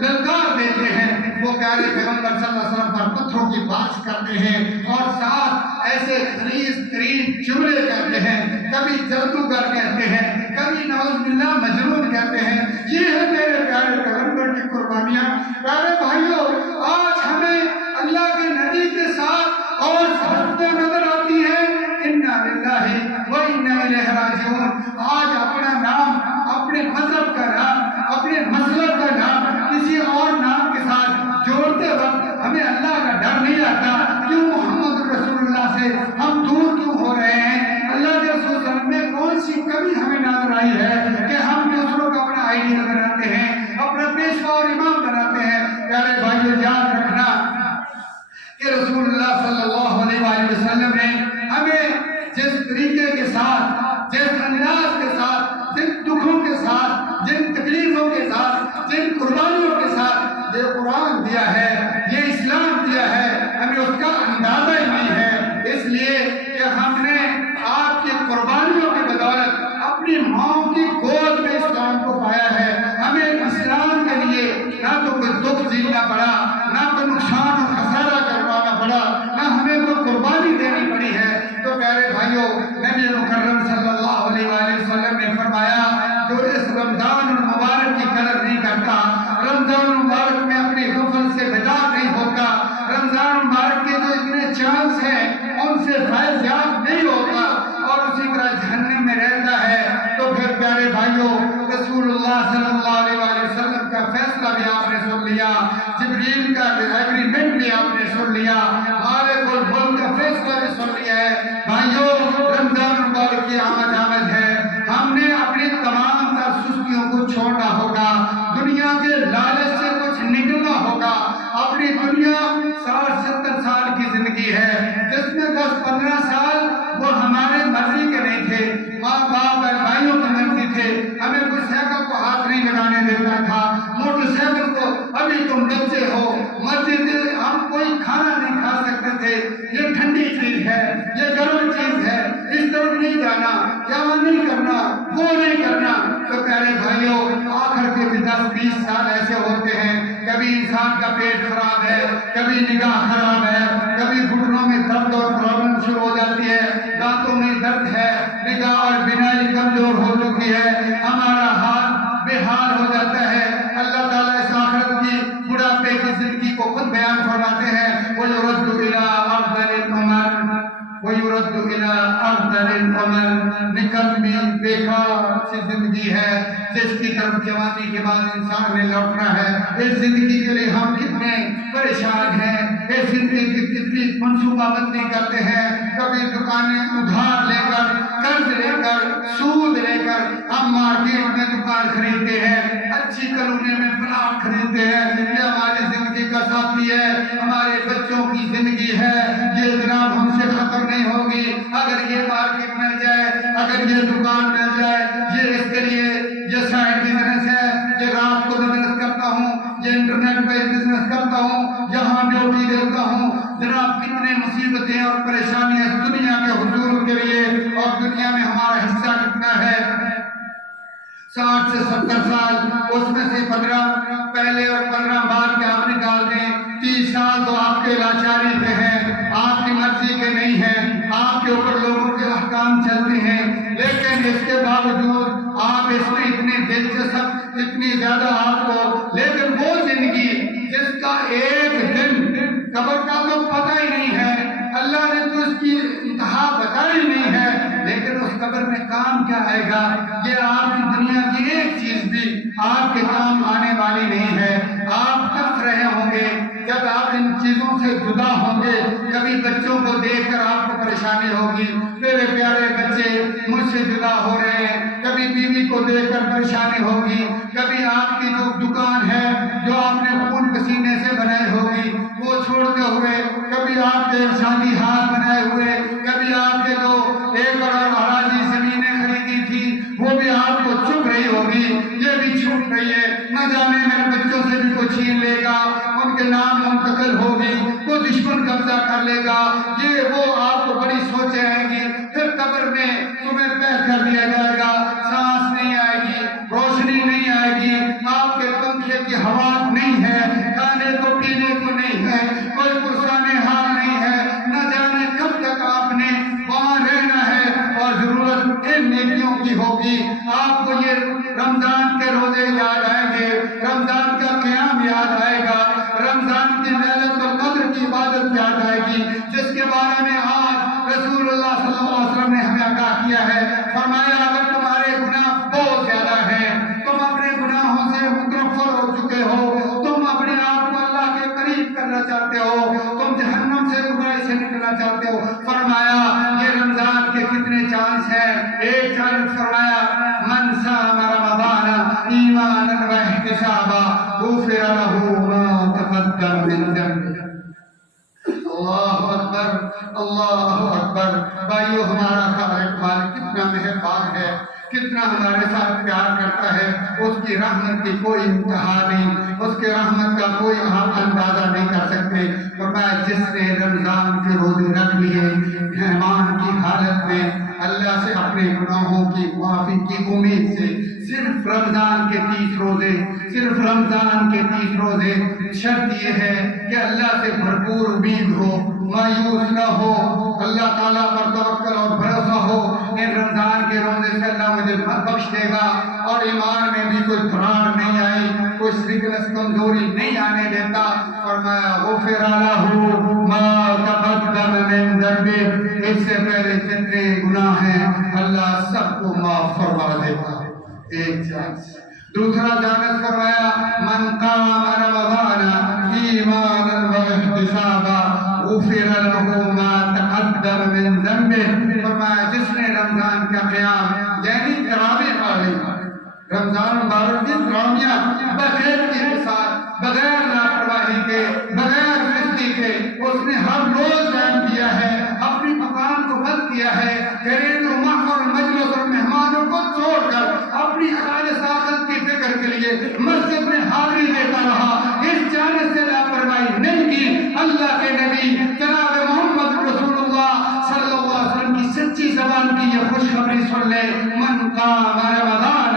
للکار دیتے ہیں، وہ پیارے پیغمبر صلی اللہ علیہ وسلم پر پتھروں کی بارش کرتے ہیں، اور ساتھ ایسے خلیص ترین جملے کہتے ہیں، کبھی جادوگر کہتے ہیں، کبھی نعوذ باللہ مجنون کہتے ہیں۔ یہ ہے میرے پیارے پیغمبر کی قربانیاں۔ پیارے بھائیوں، آج ہمیں اللہ کے نبی کے ساتھ اور ہنستے نظر آتی ہے، اِنَّا لِلَّهِ وَإِنَّا إِلَيْهِ رَاجِعُونَ۔ آج اپنا نام، اپنے مذہب کا نام، اپنے مسلک کا نام کسی اور نام کے ساتھ جوڑتے وقت ہمیں اللہ کا ڈر نہیں آتا، کیوں محمد رسول اللہ سے ہم دور کیوں ہو رہے ہیں؟ اللہ کے رسول صلی اللہ علیہ وسلم میں کون سی کمی ہمیں نظر آئی ہے کہ ہم دوسروں کو اپنا آئیڈیل بناتے ہیں، اپنا پیشوا اور امام بناتے ہیں؟ تو کوئی دکھ جھیلنا پڑا، نہ کوئی نقصان اور خسارہ کروانا پڑا، نہ ہمیں کوئی قربانی دینی پڑی ہے۔ تو پیارے بھائیوں، نبی مکرم صلی اللہ علیہ وآلہ وسلم نے فرمایا جو اس رمضان المبارک کی قدر نہیں کرتا، رمضان المبارک میں اپنی غفلت سے بیدار نہیں ہوتا، رمضان المبارک کے جو اتنے چانس ہیں ان سے فیض یاب نہیں ہوتا اور اسی طرح جہنم میں رہتا ہے، تو پھر پیارے بھائیوں رسول اللہ صلی اللہ علیہ وآلہ وسلم کا فیصلہ بھی آپ نے سن لیا، جبریل کا ایگریمنٹ بھی آپ نے سن لیا، مالک الملک کا فیصلہ بھی سن لیا ہے۔ بھائیوں رمضان المبارک کی آمد ہے، ہم نے اپنی تمام تر سستیوں کو چھوڑنا ہوگا، دنیا کے لالچ سے کچھ نکلنا ہوگا۔ اپنی دنیا 60-70 سال کی زندگی ہے، جس میں 10-15 سال وہ ہمارے مرضی کے نہیں تھے، ماں باپ اور بھائیوں کی مرضی تھے، ہمیں کوئی سائیکل کو ہاتھ نہیں لگانے دیتا تھا، موٹر سائیکل کو ابھی تم بچے ہو، مسجد ہم کوئی کھانا نہیں کھا سکتے تھے، یہ ٹھنڈی چیز ہے، یہ گرم چیز ہے، اس طرف نہیں جانا، یہ نہیں کرنا، وہ نہیں کرنا۔ تو پیارے بھائیوں آخر کے بھی 10-20 سال ایسے ہوتے ہیں، کبھی انسان کا پیٹ خراب ہے، کبھی نگاہ خراب ہے، کبھی گھٹنوں میں درد اور پرابلم شروع ہو جاتی ہے، دانتوں میں درد ہے، نگاہ اور بینائی کمزور ہو چکی ہے، ہمارا حال بے حال ہو جاتا ہے۔ اللہ تعالیٰ اس آخرت کی بڑھاپے کی زندگی کو خود بیان فرماتے ہیں، وَيُرَدُّ إِلَىٰ أَرْذَلِ الْعُمَرِ وَيُرَدُّ إِلَىٰ أَرْذَلِ الْعُمَرِ، نکمی بیکار سی زندگی ہے جس کی طرف جوانی کے بعد انسان نے لوٹنا ہے۔ اس زندگی کے لیے ہم کتنے پریشان ہیں، اس زندگی کی کتنی منصوبہ بندی کرتے ہیں، کبھی دکانیں ادھار لے کر، قرض لے کر، سود لے کر ہم مارکیٹ میں دکان خریدتے ہیں، اچھی کالونی میں پلاٹ خریدتے ہیں، یہ ہماری زندگی کا ساتھی ہے، ہمارے بچوں کی زندگی ہے، یہ جناب ہم سے ختم نہیں ہوگی۔ اگر یہ مارکیٹ مل جائے، اگر یہ دکان مل جائے، یہ اس کے لیے یہ سائڈ بزنس ہے، یہ رات کو بزنس کرتا ہوں، یہ انٹرنیٹ پہ بزنس کرتا ہوں، یہاں ڈیوٹی دیتا ہوں۔ جناب کتنے مصیبتیں اور پریشانیاں دنیا کے حصول کے لیے، اور دنیا میں ہمارا حصہ کتنا ہے؟ 60 سے 70 سال، اس میں سے 15 پہلے اور 15 بعد کے آپ نکال دیں، 30 سال تو آپ کے لاچاری پہ ہیں، آپ کی مرضی کے نہیں ہیں، آپ کے اوپر لوگوں کے احکام چلتے ہیں، لیکن اس کے باوجود آپ اس میں اتنے دلچسپ، اتنی زیادہ آپ کو، لیکن وہ زندگی جس کا ایک دن قبر کا تو پتہ ہی نہیں ہے، اللہ نے تو اس کی انتہا بتائی نہیں ہے، لیکن اس قبر میں کام کیا آئے گا، یہ آپ کی دنیا کی ایک چیز بھی آپ کے کام آنے والی نہیں ہے۔ آپ تڑپ رہے ہوں گے جب آپ ان چیزوں سے جدا ہوں گے، کبھی بچوں کو دیکھ کر آپ کو پریشانی ہوگی، میرے پیارے بچے مجھ سے جدا ہو رہے ہیں، کبھی بیوی کو دیکھ کر پریشانی ہوگی، کبھی آپ کی جو دکان ہے جو آپ نے خون پسینے سے بنائی ہوگی وہ چھوڑتے ہوئے، کبھی آپ کے شادی ہاتھ بنائے ہوئے، کبھی آپ کے جو ایک اور اراضی زمینیں خریدی تھی وہ بھی آپ کو چپ رہی ہوگی، یہ بھی چھوٹ رہی ہے، نہ جانے میرے بچوں سے بھی کوئی چھین لے گا، ان کے نام منتقل ہوگی، کوئی دشمن قبضہ کر لے گا، یہ وہ آپ کو بڑی سوچیں آئیں گی، پھر قبر میں تمہیں تہہ کر دیا جائے گا، سانس نہیں آئے گی، روشنی نہیں آئے گی، آپ کے پنکھے کی ہوا نہیں ہے، کھانے کو پینے کو نہیں ہے، کوئی پرسان حال نہیں ہے، نہ جانے کب تک آپ نے وہاں رہنا ہے، اور ضرورت ان نیکیوں کی ہوگی۔ آپ کو یہ رمضان کے روزے یاد آئیں گے، رمضان کا قیام یاد آئے گا، رمضان کی لیلۃ القدر کی عبادت یاد آئے گی، جس کے بارے میں آج رسول اللہ صلی اللہ علیہ وسلم نے ہمیں آگاہ کیا ہے، فرمایا اگر تمہارے گناہ بہت زیادہ ہیں، تم اپنے گناہوں سے متنفر ہو چکے ہو، تم اپنے آپ کو اللہ کے قریب کرنا چاہتے ہو، تم جہنم سے گمراہی سے نکلنا چاہتے ہو، فرمایا یہ رمضان کے کتنے چانس ہیں؟ ایک چانس فرمایا من صام رمضان ایمانا واحتسابا غفر له ما تقدم من ذنبه۔ اللہ اکبر، اللہ اکبر۔ بھائیو ہمارا خالق مالک کتنا مہربان ہے، کتنا ہمارے ساتھ پیار کرتا ہے، اس کی رحمت کی کوئی انتہا نہیں، اس کے رحمت کا کوئی آپ اندازہ نہیں کر سکتے۔ فرمایا جس نے رمضان کے روزے رکھ لیے مہمان کی حالت میں، اللہ سے اپنے گناہوں کی معافی کی امید سے، صرف رمضان کے 30 روزے، صرف رمضان کے 30 روزے. شرط یہ ہے کہ اللہ سے بھرپور امید ہو، مایوس نہ ہو، اللہ تعالیٰ پر توکل اور بھروسہ ہو. ان رمضان کے روزے سے اللہ مجھے بخش دے گا، اور ایمان میں بھی کوئی دھراڑ نہیں آئی، کوئی سرکلس کمزوری نہیں آنے دیتا. فرمایا غفر لہ ما تقدم من ذنبہ، اس سے پہلے جتنے گناہ ہیں اللہ سب کو معاف فرما دیتا. ایک چانس. دوسرا چانس فرمایا من قام رمضان ایمانا واحتسابا غفر لہ ما تقدم من ذنبہ. فرمایا جس نے رمضان کا قیام یعنی تراویح پڑھی، رمضان مبارک کی تراویح بغیر کے ساتھ، بغیر لاپرواہی کے، بغیر فستی کے، اس نے ہر روز قیام کیا ہے، اپنی پکان کو بند کیا ہے، گھریلو محفل مجلس اور مہمانوں کو چھوڑ کر اپنی خالص آخرت کی فکر کے لیے مسجد میں حاضری دیتا رہا، اس جانب سے لاپرواہی نہیں کی. اللہ کے نبی جناب محمد رسول اللہ صلی اللہ علیہ وسلم کی سچی زبان کی یہ خوشخبری سن لے. من قام رمضان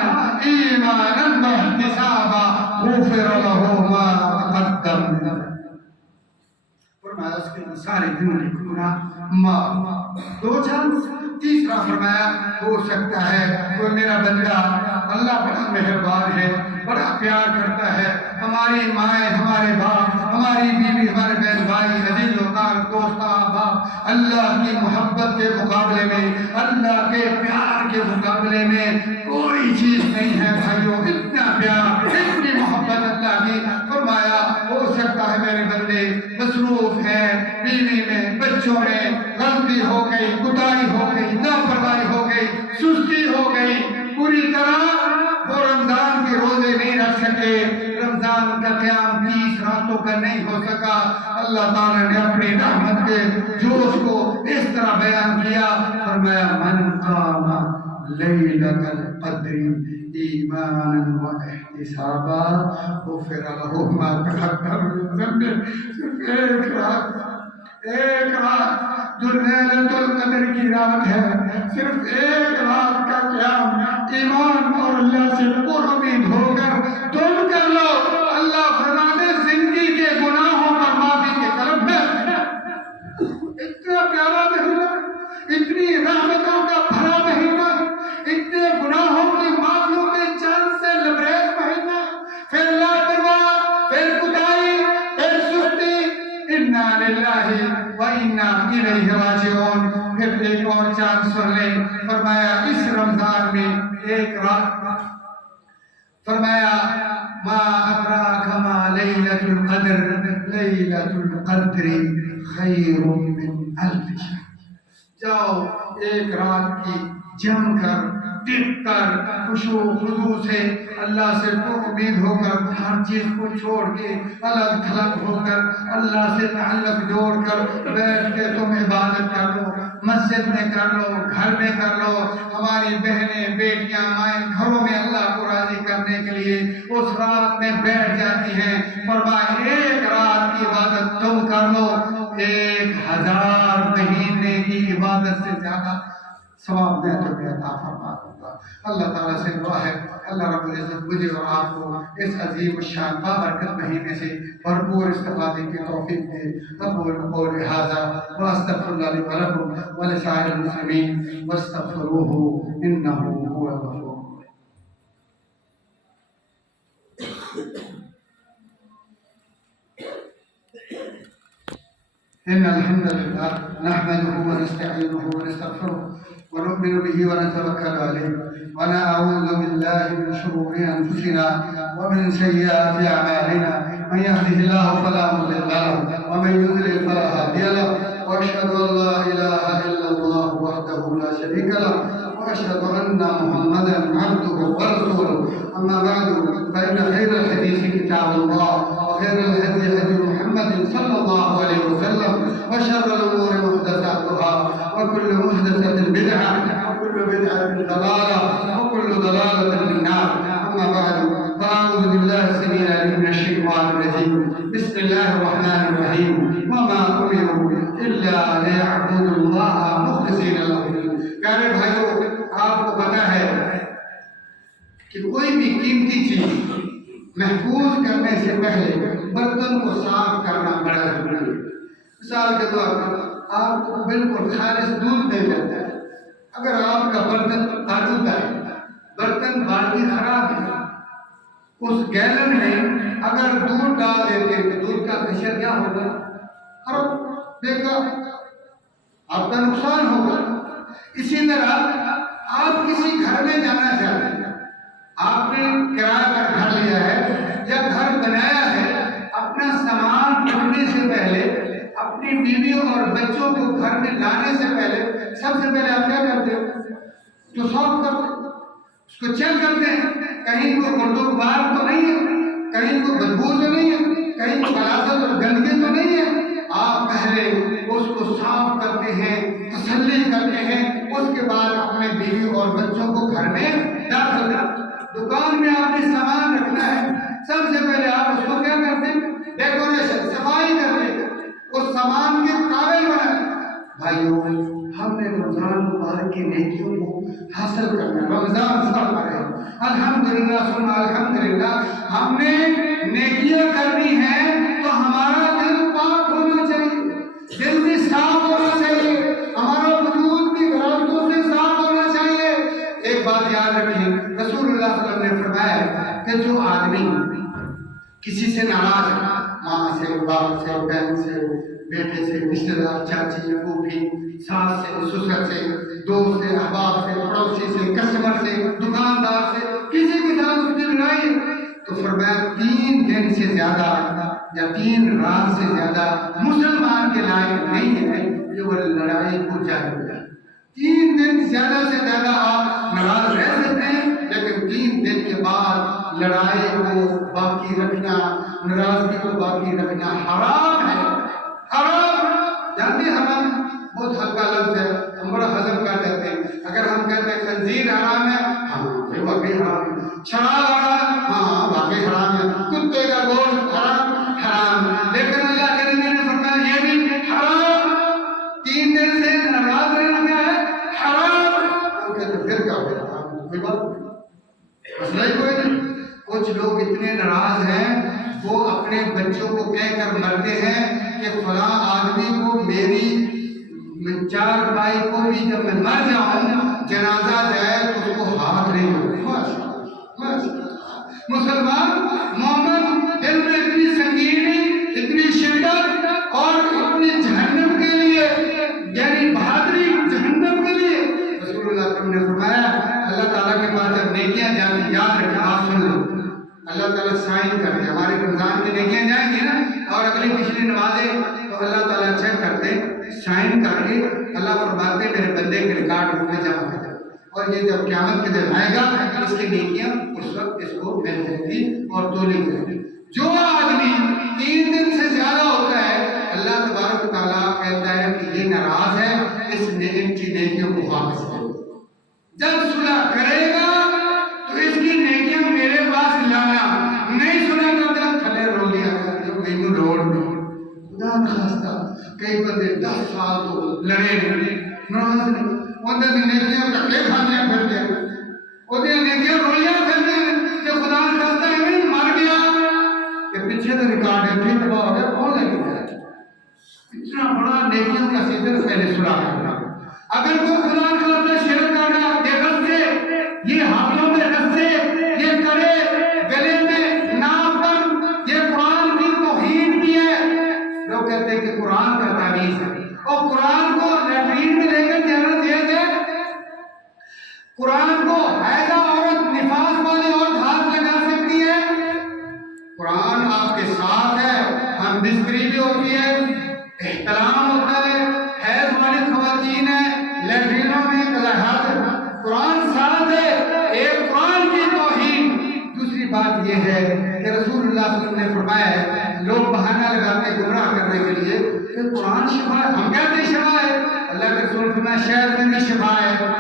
ایمانا واحتسابا غفر لہ ما تقدم من ذنبہ. فرمایا اس کے سارے زندگی کے گناہ معاف. دو چانس. تیسرا فرمایا ہو سکتا ہے کوئی میرا بندہ اللہ بڑا مہربان ہے، بڑا پیار کرتا ہے، ہماری مائیں، ہمارے باپ، ہماری بیوی، ہمارے بہن بھائی، عزیز وقار، دوست احباب، اللہ کی محبت کے مقابلے میں، اللہ کے پیار کے مقابلے میں کوئی چیز نہیں ہے بھائیو. اتنا پیار، اتنی محبت اللہ کی. فرمایا ہو سکتا ہے میرے بندے مصروف ہیں، بیوی میں، بچوں میں غلطی ہو گئی، کوتاہی ہو گئی، لاپرواہی ہو گئی، سستی ہو گئی، پوری طرح وہ رمضان کے روزے نہیں رکھ سکے، رمضان کا قیام 30 راتوں کا نہیں ہو سکا. اللہ تعالیٰ نے اپنی رحمت کے جوش کو اس طرح بیان کیا. فرمایا من قام لیلۃ القدر ایمانا واحتسابا غفر لہ ما تقدم من ذنبہ. صرف ایک رات جو لیلۃ القدر کی رات ہے، صرف ایک رات کا قیام ایمان اور اللہ سے پر امید ہو کر تم کر لو. اللہ فرماتے زندگی کے گناہوں پر معافی کے طلب ہے. اتنا پیارا مہینہ، اتنی رحمتوں کا بھرا مہینہ، اتنے گناہوں کی معافیوں کے چاند سے لبریز مہینہ، پھر لاپرواہ، پھر کوتاہی، پھر سستی. انا للہ و انا الیہ راجعون. پھر ایک اور چانس سن لیں. فرمایا اس رمضان میں ایک رات، فرمایا ما ادراک ما لیلۃ القدر لیلۃ القدر خیر من الف شہر. جاؤ ایک رات کی جم کر، ٹک کر، خشوع و خضوع سے اللہ سے پر امید ہو کر، ہر چیز کو چھوڑ کے الگ تھلگ ہو کر اللہ سے تعلق جوڑ کر بیٹھ کے تم عبادت کر لو. مسجد میں کر لو، گھر میں کر لو. ہماری بہنیں، بیٹیاں، مائیں گھروں میں اللہ کو راضی کرنے کے لیے اس رات میں بیٹھ جاتی ہیں. فرمایا ایک رات کی عبادت تم کر لو، 1000 مہینے کی عبادت سے زیادہ ثواب میں تمہیں عطا فرما دوں گا. اللہ تعالیٰ سے دعا ہے اللہ رب العزت مجھے اور آپ کو اس عظیم الشان بابرکت مہینے سے بھرپور استفادے کی توفیق دے. اقول قولی ھذا واستغفر اللہ لی ولکم ولسائر المسلمین واستغفروہ انہ هو الغفور. إن الحمد لله نحمده ونستعينه ونستغفره ونؤمن به ونتوكل عليه ونعوذ بالله من شرور أنفسنا ومن سيئات أعمالنا. من يهده الله فلا مضل له ومن يضلل فلا هادي له. وأشهد أن لا إله إلا الله وحده لا شريك له وأشهد أن محمدا عبده ورسوله. أما بعد فإن خير الحديث كتاب الله وخير الهدي هدي محمد صلى الله عليه وسلم وشر الأمور محدثاتها وكل محدثة بدعة وكل بدعة ضلالة وكل ضلالة في النار. أما بعد فأعوذ بالله السميع العليم من الشيطان الرجيم. بسم الله الرحمن الرحيم. وما أمروا إلا ليعبدوا الله مخلصين له الدين. پیارے بھائیو، آپ کو پتہ ہے کہ کوئی بھی قیمتی چیز محفوظ کرنے سے پہلے برتن کو صاف کرنا بڑا ضروری ہے۔ مثال کے طور پر آپ کو بالکل خالص دودھ مل جاتا ہے، اگر آپ کا برتن آلودہ ہے، برتن بالٹی خراب ہے، اس گیلن میں اگر دودھ ڈال دیتے تو دودھ کا قشر کیا ہوگا؟ خراب، بیکار، آپ کا نقصان ہوگا۔ اسی طرح آپ کسی گھر میں جانا چاہتے ہیں، آپ نے کرایہ پر گھر لیا ہے یا گھر بنایا ہے، اپنا سامان ڈھونڈنے سے پہلے، اپنی بیویوں اور بچوں کو گھر میں لانے سے پہلے، سب سے پہلے آپ کیا کرتے ہیں؟ تو صاف کرتے ہیں، اس کو چیک کرتے ہیں، کہیں کوئی گردو غبار تو نہیں ہے، کہیں کوئی بدبو تو نہیں ہے، کہیں کوئی غلاظت اور گندگی تو نہیں ہے۔ آپ پہلے اس کو صاف کرتے ہیں، تسلی کرتے ہیں، اس کے بعد اپنے بیوی اور بچوں کو گھر میں داخل کرتے ہیں۔ دکان میں آپ نے سامان رکھنا ہے، سب سے پہلے آپ اس کو کیا کرتے ہیں؟ ڈیکوریشن، صفائی کرتے ہیں، اس سامان کے قابل بناتے ہیں۔ بھائیوں، ہم نے رمضان مبارک کی نیکیوں کو حاصل کرنا، رمضان سال پر ہے، الحمدللہ ثم الحمدللہ، ہم نے نیکیاں کرنی ہیں تو ہمارا دل پاک ہونا چاہیے، دل بھی صاف ہونا چاہیے، ہمارا وجود بھی غلطوں سے صاف ہونا چاہیے۔ ایک بات یاد رکھیں، رسول اللہ صلی اللہ علیہ وسلم نے فرمایا کہ جو آدمی کسی سے ناراض ہے، ماں سے، باپ سے، بہن سے، بیٹے سے، رشتے دار، چاچی، پھوپھی، ساس سے، سسر سے، دوست سے، احباب سے، پڑوسی سے، کسٹمر سے، دکاندار سے، کسی کے ساتھ اس کی لڑائی، تو فرمایا 3 دن سے زیادہ یا 3 رات سے زیادہ مسلمان کے لائق نہیں ہے کہ وہ لڑائی کو جاری کرے۔ 3 دن زیادہ سے زیادہ آپ ناراض رہ سکتے ہیں، لیکن 3 دن کے بعد لڑائی کو باقی رکھنا، ناراضگی کو باقی رکھنا حرام ہے، حرام۔ جانتے ہیں حرام بہت ہلکا لفظ ہے، ہم بڑا ہضم کر لیتے ہیں۔ اگر ہم کہتے ہیں خنزیر حرام ہے، ہاں واقعی حرام ہے، شراب حرام، ہاں واقعی حرام ہے، کتے کا گوشت حرام، حرام، لیکن اللہ کے نبی نے فرمایا یہ بھی حرام۔ 3 دن سے ناراض رہنا کیا ہے؟ حرام۔ ہم کہتے ہیں پھر کیا ہوگا؟ کوئی بات مسئلہ ہی کوئی نہیں۔ کچھ لوگ اتنے ناراض ہیں، وہ اپنے بچوں کو کہہ کر مرتے ہیں کہ فلاں آدمی کو میری 4 بھائی کو بھی جب میں مر جاؤں، جنازہ جائے تو اس کو ہاتھ نہیں ہوگا۔ مسلمان مومن دل میں اتنی سنگینی، اتنی شدت اور اتنی جہنم کے لیے، یعنی بہادری جہنم کے لیے، رسول اللہ صلی اللہ علیہ وسلم نے فرمایا اللہ تعالیٰ کے پاس جب نیکیاں جاتی، یاد رکھیں، آپ سن لو، اللہ تعالیٰ سائن کرتے، ہماری رمضان کی نیکیاں جائیں گی نا، اور اگلی پچھلی نمازیں تو اللہ تعالیٰ چیک کرتے، سائن کر کے اللہ فرماتے میرے بندے کے ریکارڈ میں جمع کر دے، اور یہ جب قیامت کے دن آئے گا اس کی نیکیاں اس وقت اس کو مل جائیں گی اور تولی جائیں گی۔ جو آدمی 3 دن سے زیادہ ہوتا ہے، اللہ تبارک و تعالیٰ کہتا ہے کہ یہ ناراض ہے، اس نے ان کی نیکیوں کو واپس کرو۔ جب صلح کرے گا تو اس کی نیکیاں میرے پاس لانا، نہیں صلح کرتا تھلے رو لیا جو مینو لوڑ نہیں۔ خدا نخواستہ کئی بندے 10 سال تو لڑے ناراض نہیں، اندر میں نیکیاں ٹکے کھانے پھرتے ہیں، اندر نیکیاں رولیاں پھرتے ہیں کہ خدا نخواستہ ہے مر گیا کہ پیچھے تو ریکارڈ ہے، پھر تباہ ہو گیا، کون لے کے جائے؟ اتنا بڑا نیکیوں کا سیزن پہلے صلح کرنا۔ اگر کوئی خدا نخواستہ شرک کرنا، یہ رسے، یہ ہاتھوں میں رسے، یہ کرے گلے میں ناپن، یہ قرآن کی توہین بھی ہے۔ لوگ کہتے ہیں کہ قرآن کا تعویذ ہے، اور قرآن کو لیٹرین میں لے کر جانا دیا جائے، قرآن کو حیضہ عورت نفاس والی عورت ہاتھ لگا سکتی ہے، قرآن آپ کے ساتھ ہے، ہم بستری بھی ہوتی ہے، احترام ہوتا ہے، حیض والی خواتین ہیں، لیٹرینوں میں کلاہت، قرآن ساتھ ہے۔ ایک قرآن کی توہین، دوسری بات یہ ہے کہ رسول اللہ صلی اللہ علیہ وسلم نے فرمایا ہے، لوگ بہانہ لگاتے ہیں گمراہ کرنے کے لیے کہ قرآن شفا ہے، ہم کہتے ہیں شفا ہے، اللہ کے رسول نے فرمایا شہد میں بھی شفا ہے،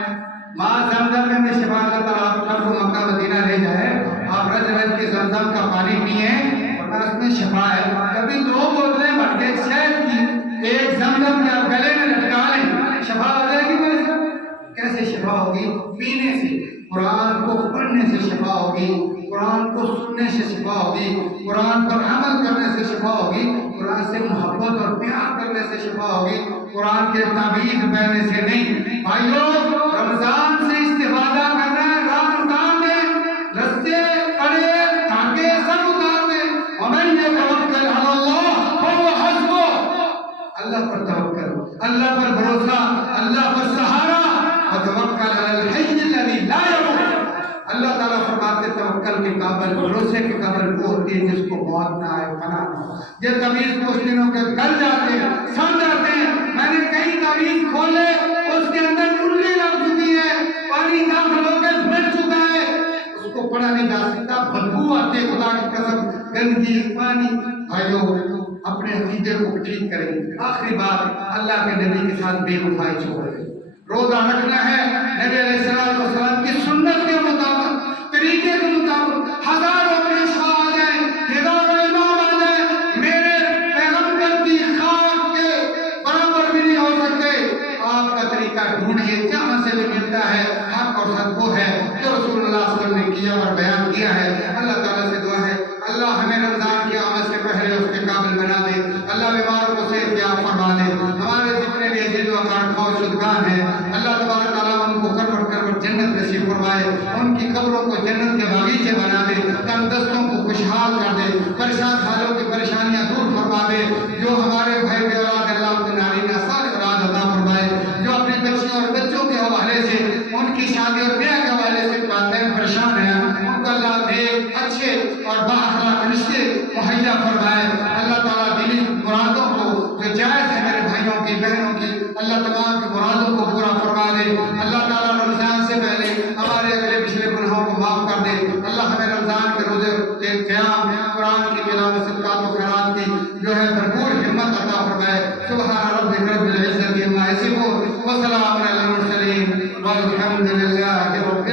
ماں زمزم میں بھی شفا، اللہ تعالیٰ آپ سب کو مکہ مدینہ لے جائے، آپ رج رج کے زمزم کا پانی پئیں اور اس میں شفا ہے۔ کبھی 2 بوتلیں بھر کے شہد کی، ایک زمزم کے آپ گلے میں لٹکا لیں، شفا ہو جائے گی؟ کیسے شفا ہوگی؟ پینے سے۔ قرآن کو پڑھنے سے شفا ہوگی، قرآن کو سننے سے شفا ہوگی، قرآن پر عمل کرنے سے شفا ہوگی، قرآن سے محبت اور پیار کرنے سے شفا ہوگی، قرآن کے تعبیر پڑھنے سے نہیں۔ بھائیو، رمضان سے استفادہ کرنا ہے، رمضان میں رستے کڑے دھاگے سب اتار دیں۔ وَمَن يَتَوَكَّلْ عَلَى اللَّهِ فَهُوَ حَسْبُهُ، اللہ پر توکل، اللہ پر بھروسہ، اللہ پر سہارا۔ وَتَوَكَّلْ عَلَى الْحَيِّ الَّذِي لَا يَمُوتُ، اللہ تعالیٰ فرماتے توکل کے قابل، بھروسے کے قابل وہ ہوتی ہے جس کو موت نہ آئے، فنا نہ ہو۔ یہ تعویذ کچھ دنوں کے گل جاتے ہیں، سڑ جاتے ہیں۔ میں نے کئی تعویذ کھولے، اس کے اندر انگلی لگ چکی ہے، پانی داخل ہو کے مٹ چکا ہے، اس کو پڑھا نہیں جا سکتا، بدبو آتے، خدا کی قسم، گندگی پانی۔ بھائیو، اپنے عقیدے کو ٹھیک کریں۔ آخری بات، اللہ کے نبی کے ساتھ بے وفائی چھوڑیں۔ روزہ رکھنا ہے نبی علیہ السلام کی سنت کے مطابق، طریقے کے مطابق۔ ہزاروں پیشوا آ جائیں، ہزاروں امام آ جائیں، میرے پیغمبر کی خاک کے برابر بھی نہیں ہو سکتے۔ آپ کا طریقہ ڈھونڈیے، جہاں سے بھی ملتا ہے حق اور سچ وہ ہے جو رسول اللہ صلی اللہ علیہ وسلم نے کیا اور بیان کیا ہے۔ اللہ تعالیٰ سے دعا ہے اللہ ہمیں رمضان کی آمد سے پہلے اس کے قابل بنا دے، اللہ بیماروں کو صحت یاب فرما دے۔ ہمارے جتنے بھی عزیز و اقارب فوج شدگان ہیں، اللہ تبارک تعالیٰ ان کو کروٹ کروٹ جنت نصیب فرمائے، ان کی قبروں کو جنت کے باغیچے بنا دے، تندرستوں کو خوشحال کر دے، پریشان حالوں کی پریشانیاں دور فرما دے۔ جو ہمارے بھائی بے اولاد اللہ ان کے نارینہ صالح اولاد عطا فرمائے، جو اپنی بچیوں اور بچوں کے حوالے سے، ان کی شادی اور بیاہ کے حوالے سے والدین پریشان ہیں، ان کو اللہ نیک اچھے اور بااخلاق رشتے مہیا فرمائے۔ اللہ تعالیٰ دلی مرادوں کو جو جائز ہے میرے بھائیوں کی بہنوں کی، اللہ تمام کی مرادوں کو پورا فرما دے۔ اللہ تعالیٰ رمضان سے پہلے ہمارے اگلے پچھلے گناہوں کو معاف کر دے۔ اللہ ہمیں رمضان کے روزے کے قیام، قرآن کی تلاوت، صدقات و خیرات کی جو ہے بھرپور ہمت عطا فرمائے۔ سبحان ربک رب العزت عما یصفون وسلام علی المرسلین والحمد للہ رب العالمین۔